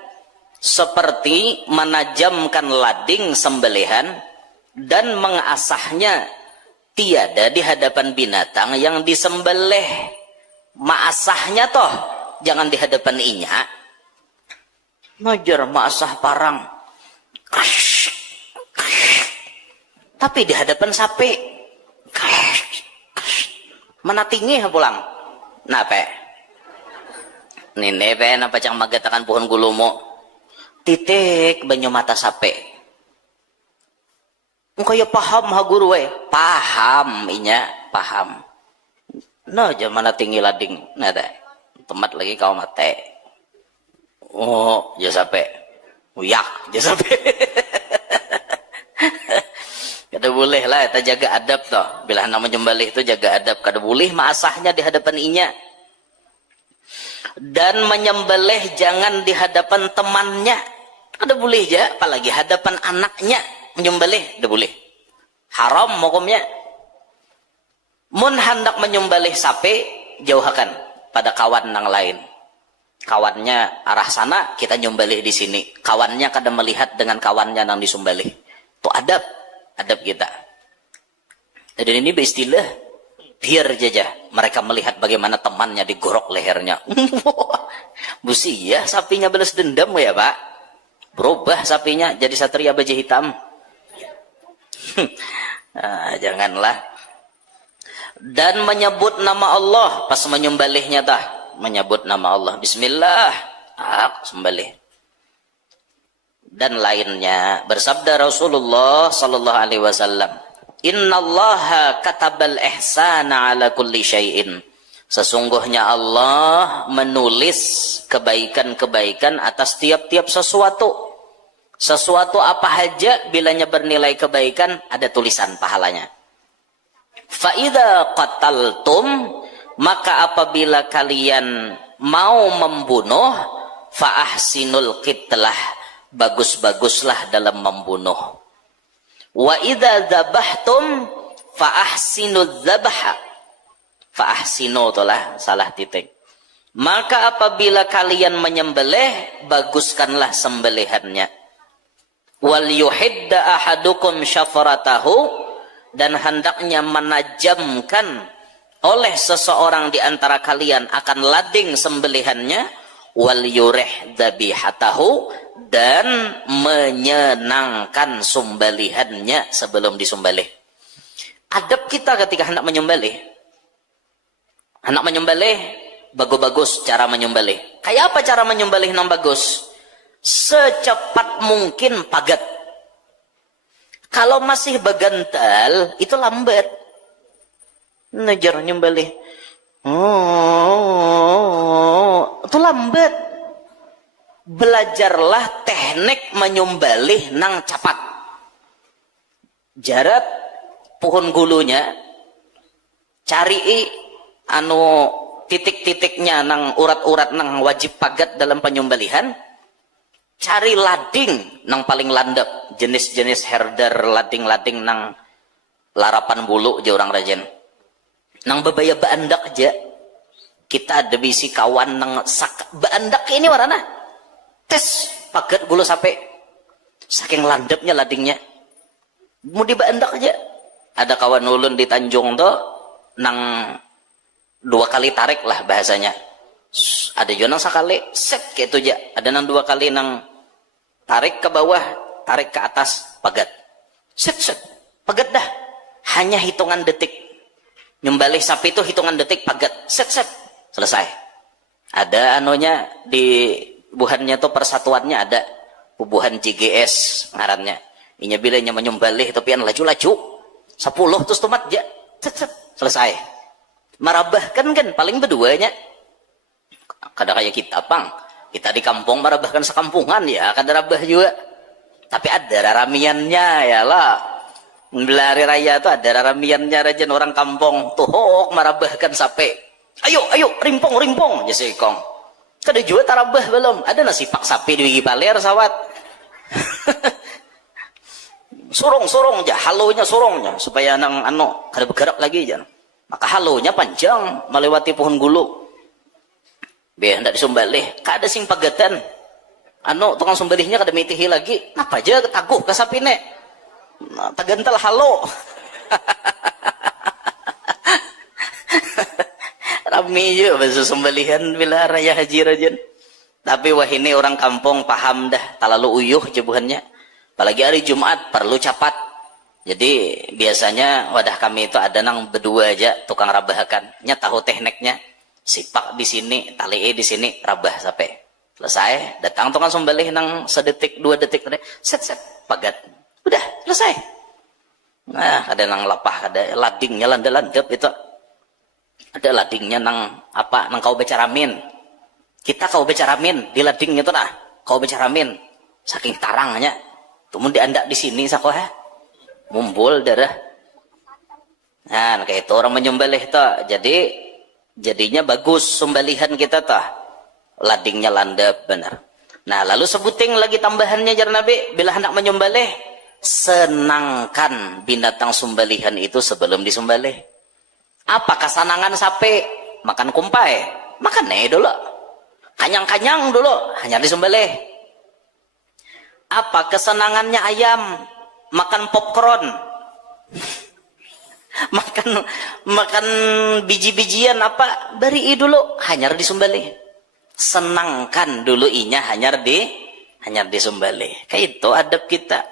seperti menajamkan lading sembelihan dan mengasahnya tiada di hadapan binatang yang disembelih. Maasahnya toh jangan di hadapan inya. Najar maasah parang. Tapi di hadapan sapi. Mana tinggi pulang. Nape? Nini pe napa cang magatakan pohon gulumo. Titik banyu mata sapi. Kaya paham ha guru we. Paham inya, paham. No, mana tinggi lading. Nah, tempat lagi kau mate. Oh, ya sampai. Uyak, ya sampai. Kada boleh lah, kita jaga adab toh. Bila nama menyembelih itu jaga adab. Kada boleh maasahnya di hadapan inya. Dan menyembelih jangan di hadapan temannya. Kada boleh ya, apalagi hadapan anaknya. Menyembelih, tidak boleh. Haram hukumnya. Mun hendak menyembelih sapi, jauhkan pada kawan yang lain. Kawannya arah sana, kita nyembelih di sini. Kawannya kada melihat dengan kawannya yang disembelih. Itu adab kita. Dan ini beristilah, biar jajah mereka melihat bagaimana temannya digorok lehernya. Busi ya, sapinya balas dendam ya Pak. Berubah sapinya jadi satria baju hitam. Janganlah. Dan menyebut nama Allah pas menyembelihnya dah, menyebut nama Allah, bismillah, sembelih. Dan lainnya bersabda Rasulullah sallallahu alaihi wasallam, innallaha katabal ihsana ala kulli syai'in. Sesungguhnya Allah menulis kebaikan-kebaikan atas tiap-tiap sesuatu. Sesuatu apa saja bilanya bernilai kebaikan ada tulisan pahalanya. Fa'idha qataltum, maka apabila kalian mau membunuh, fa'ahsinul qitlah, bagus-baguslah dalam membunuh. Wa idza dzabhtum fa'ahsinudz dzabha. Fa'ahsinu itulah salah titik. Maka apabila kalian menyembelih, baguskanlah sembelihannya. Wal yuhidda ahadukum syafratahu, dan hendaknya menajamkan oleh seseorang di antara kalian akan lading sembelihannya, wal yurih dzabihatahu, dan menyenangkan sembelihannya sebelum disembelih. Adab kita ketika hendak menyembelih. Hendak menyembelih bagus-bagus cara menyembelih. Kayak apa cara menyembelih yang bagus? Secepat mungkin pagat. Kalau masih begantal, itu lambat. Najar nyembelih. Itu lambat. belajarlah teknik menyumbalih nang capat. Jarat pohon gulunya, cari anu titik-titiknya nang urat-urat nang wajib pagat dalam penyembelihan. Cari lading nang paling landep, jenis-jenis herder lading-lading nang larapan bulu aja orang rajin. Nang bebaya baandak aja. Kita ada bisi kawan nang sak baandak ini warna. Tes pagat gulu sampai saking landepnya ladingnya. Mau di baandak aja. Ada kawan ulun di Tanjung tuh nang 2 kali tarik lah bahasanya. Ada juga nang sekali set kayak itu aja. Ada nang 2 kali nang tarik ke bawah, tarik ke atas, pagat. Set set, pagat dah. Hanya hitungan detik. Nyembelih sapi itu hitungan detik, pagat. Set set, selesai. Ada anunya di buhannya tuh persatuannya ada. Bubuhan JGS ngarannya. Inya bilanya menyembelih tapi yang laju-laju. 10 terus tomat aja. Set set, selesai. Marabahkan kan paling berduanya. Kada kayak kita pang, kita di kampung marah bahkan sekampungan ya kada rabah juga, tapi ada raramiannya ya lah. Belari raya tuh ada raramiannya rajan orang kampung tuh hok marah bahkan sampai ayo rimpong jasikong kada juga tarabah belum ada nasi pak sapi di gigi paler sawat. surung aja halonya surungnya supaya nang kada bergerak lagi aja, maka halonya panjang melewati pohon gulu. Biar hendak disumbalih, kada sing pagatan. Tukang sumbalihnya kada mitihi lagi. Apa aja taguh ka sapine. Nah, tagantal halo. Rami juga bahasa sumbalihan bila raya haji rajan. Tapi wah ini orang kampung paham dah, talalu uyuh jebuhannya. Apalagi hari Jumat perlu capat. Jadi biasanya wadah kami itu ada nang berdua aja tukang rabahakan. Nya tahu tekniknya. Sipak di sini, tali di sini, rabah sampai selesai. Datang tukang sumbalih nang 1 detik 2 detik, set pagat, udah selesai. Nah ada nang lapah, ada ladingnya landep itu, ada ladingnya nang apa, nang kau becaramin. Kita kau becaramin di lading itu nah, kau becaramin, saking tarangnya, tumun diandak di sini sakoha, mumbul darah. Nah kayak itu orang menyumbalih tuh, jadinya bagus sumbalihan kita tah ladingnya landep benar. Nah lalu sebuting lagi tambahannya jar Nabi bila hendak menyumbalih, senangkan binatang sumbalihan itu sebelum disumbalih. Apa kesenangan sapi? Makan kumpai, makan dulu, kanyang dulu hanya disumbalih. Apa kesenangannya ayam? Makan popcorn. makan biji-bijian apa beri dulu hanyar disumbalih, senangkan dulu inya hanyar disumbalih. Kayak itu adab kita.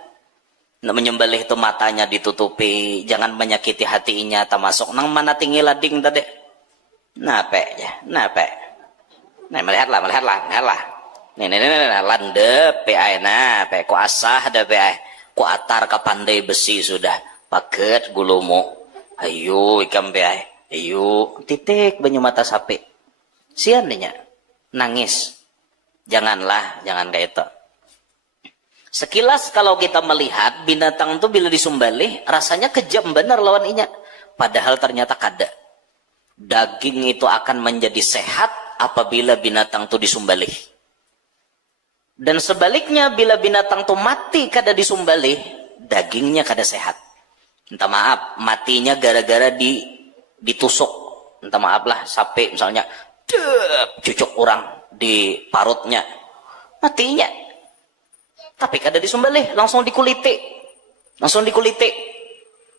Nah, menyembelih itu matanya ditutupi, jangan menyakiti hatinya, termasuk nang mana tinggi lading tadi. Nape melihatlah nih landep pe nah pe ku asah ada pe ku atar ka pandai besi sudah paket gulumu. Ayo ikam beai, ayo titik banyu mata sapi. Sian nya nangis. Jangan kayak itu. Sekilas kalau kita melihat binatang itu bila disumbalih rasanya kejam benar lawan inya. Padahal ternyata kada. Daging itu akan menjadi sehat apabila binatang itu disumbalih. Dan sebaliknya bila binatang itu mati kada disumbalih, dagingnya kada sehat. Minta maaf, matinya gara-gara ditusuk. Minta maaf lah, sapi misalnya, cucuk orang di parutnya, matinya. Tapi kada disumbalih, langsung dikuliti.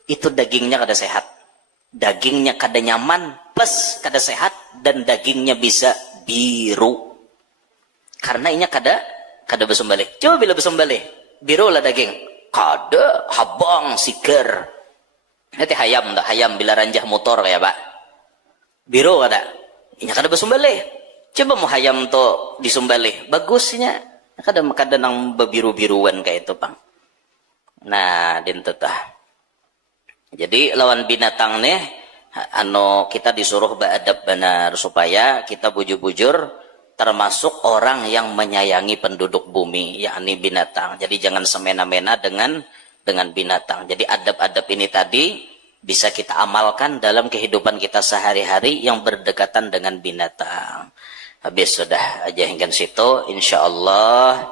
Itu dagingnya kada sehat. Dagingnya kada nyaman, plus kada sehat, dan dagingnya bisa biru. Karena inya kada bersumbalih. Coba bila bersumbalih, biru lah daging. Kada, habang, siker. Nanti hayam bila ranjah motor kayak pak. Biru kada. Inya kada bersumbalih. Coba mau hayam to disumbalih. Bagusnya. Kada nang bebiru-biruan kayak itu pang. Nah, dintetah. Jadi lawan binatang nih, kita disuruh beradab benar supaya kita bujur-bujur termasuk orang yang menyayangi penduduk bumi, yakni binatang. Jadi jangan semena-mena dengan binatang. Jadi adab-adab ini tadi bisa kita amalkan dalam kehidupan kita sehari-hari yang berdekatan dengan binatang. Habis sudah aja hingga situ, insya Allah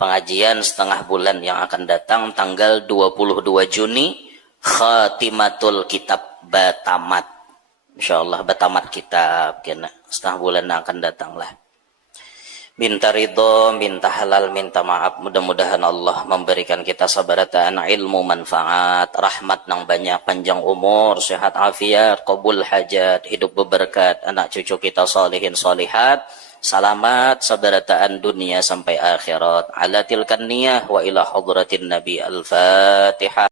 pengajian setengah bulan yang akan datang tanggal 22 Juni khatimatul kitab batamat. Insya Allah batamat kitab kena setengah bulan yang akan datang lah. Minta ridho, minta halal, minta maaf. Mudah-mudahan Allah memberikan kita sabarataan ilmu manfaat, rahmat nang banyak, panjang umur, sehat afiat, qabul hajat, hidup berberkat, anak cucu kita salihin salihat, selamat sabarataan dunia sampai akhirat. Ala tilkan niyah wa ila hadratin Nabi. Al-Fatihah.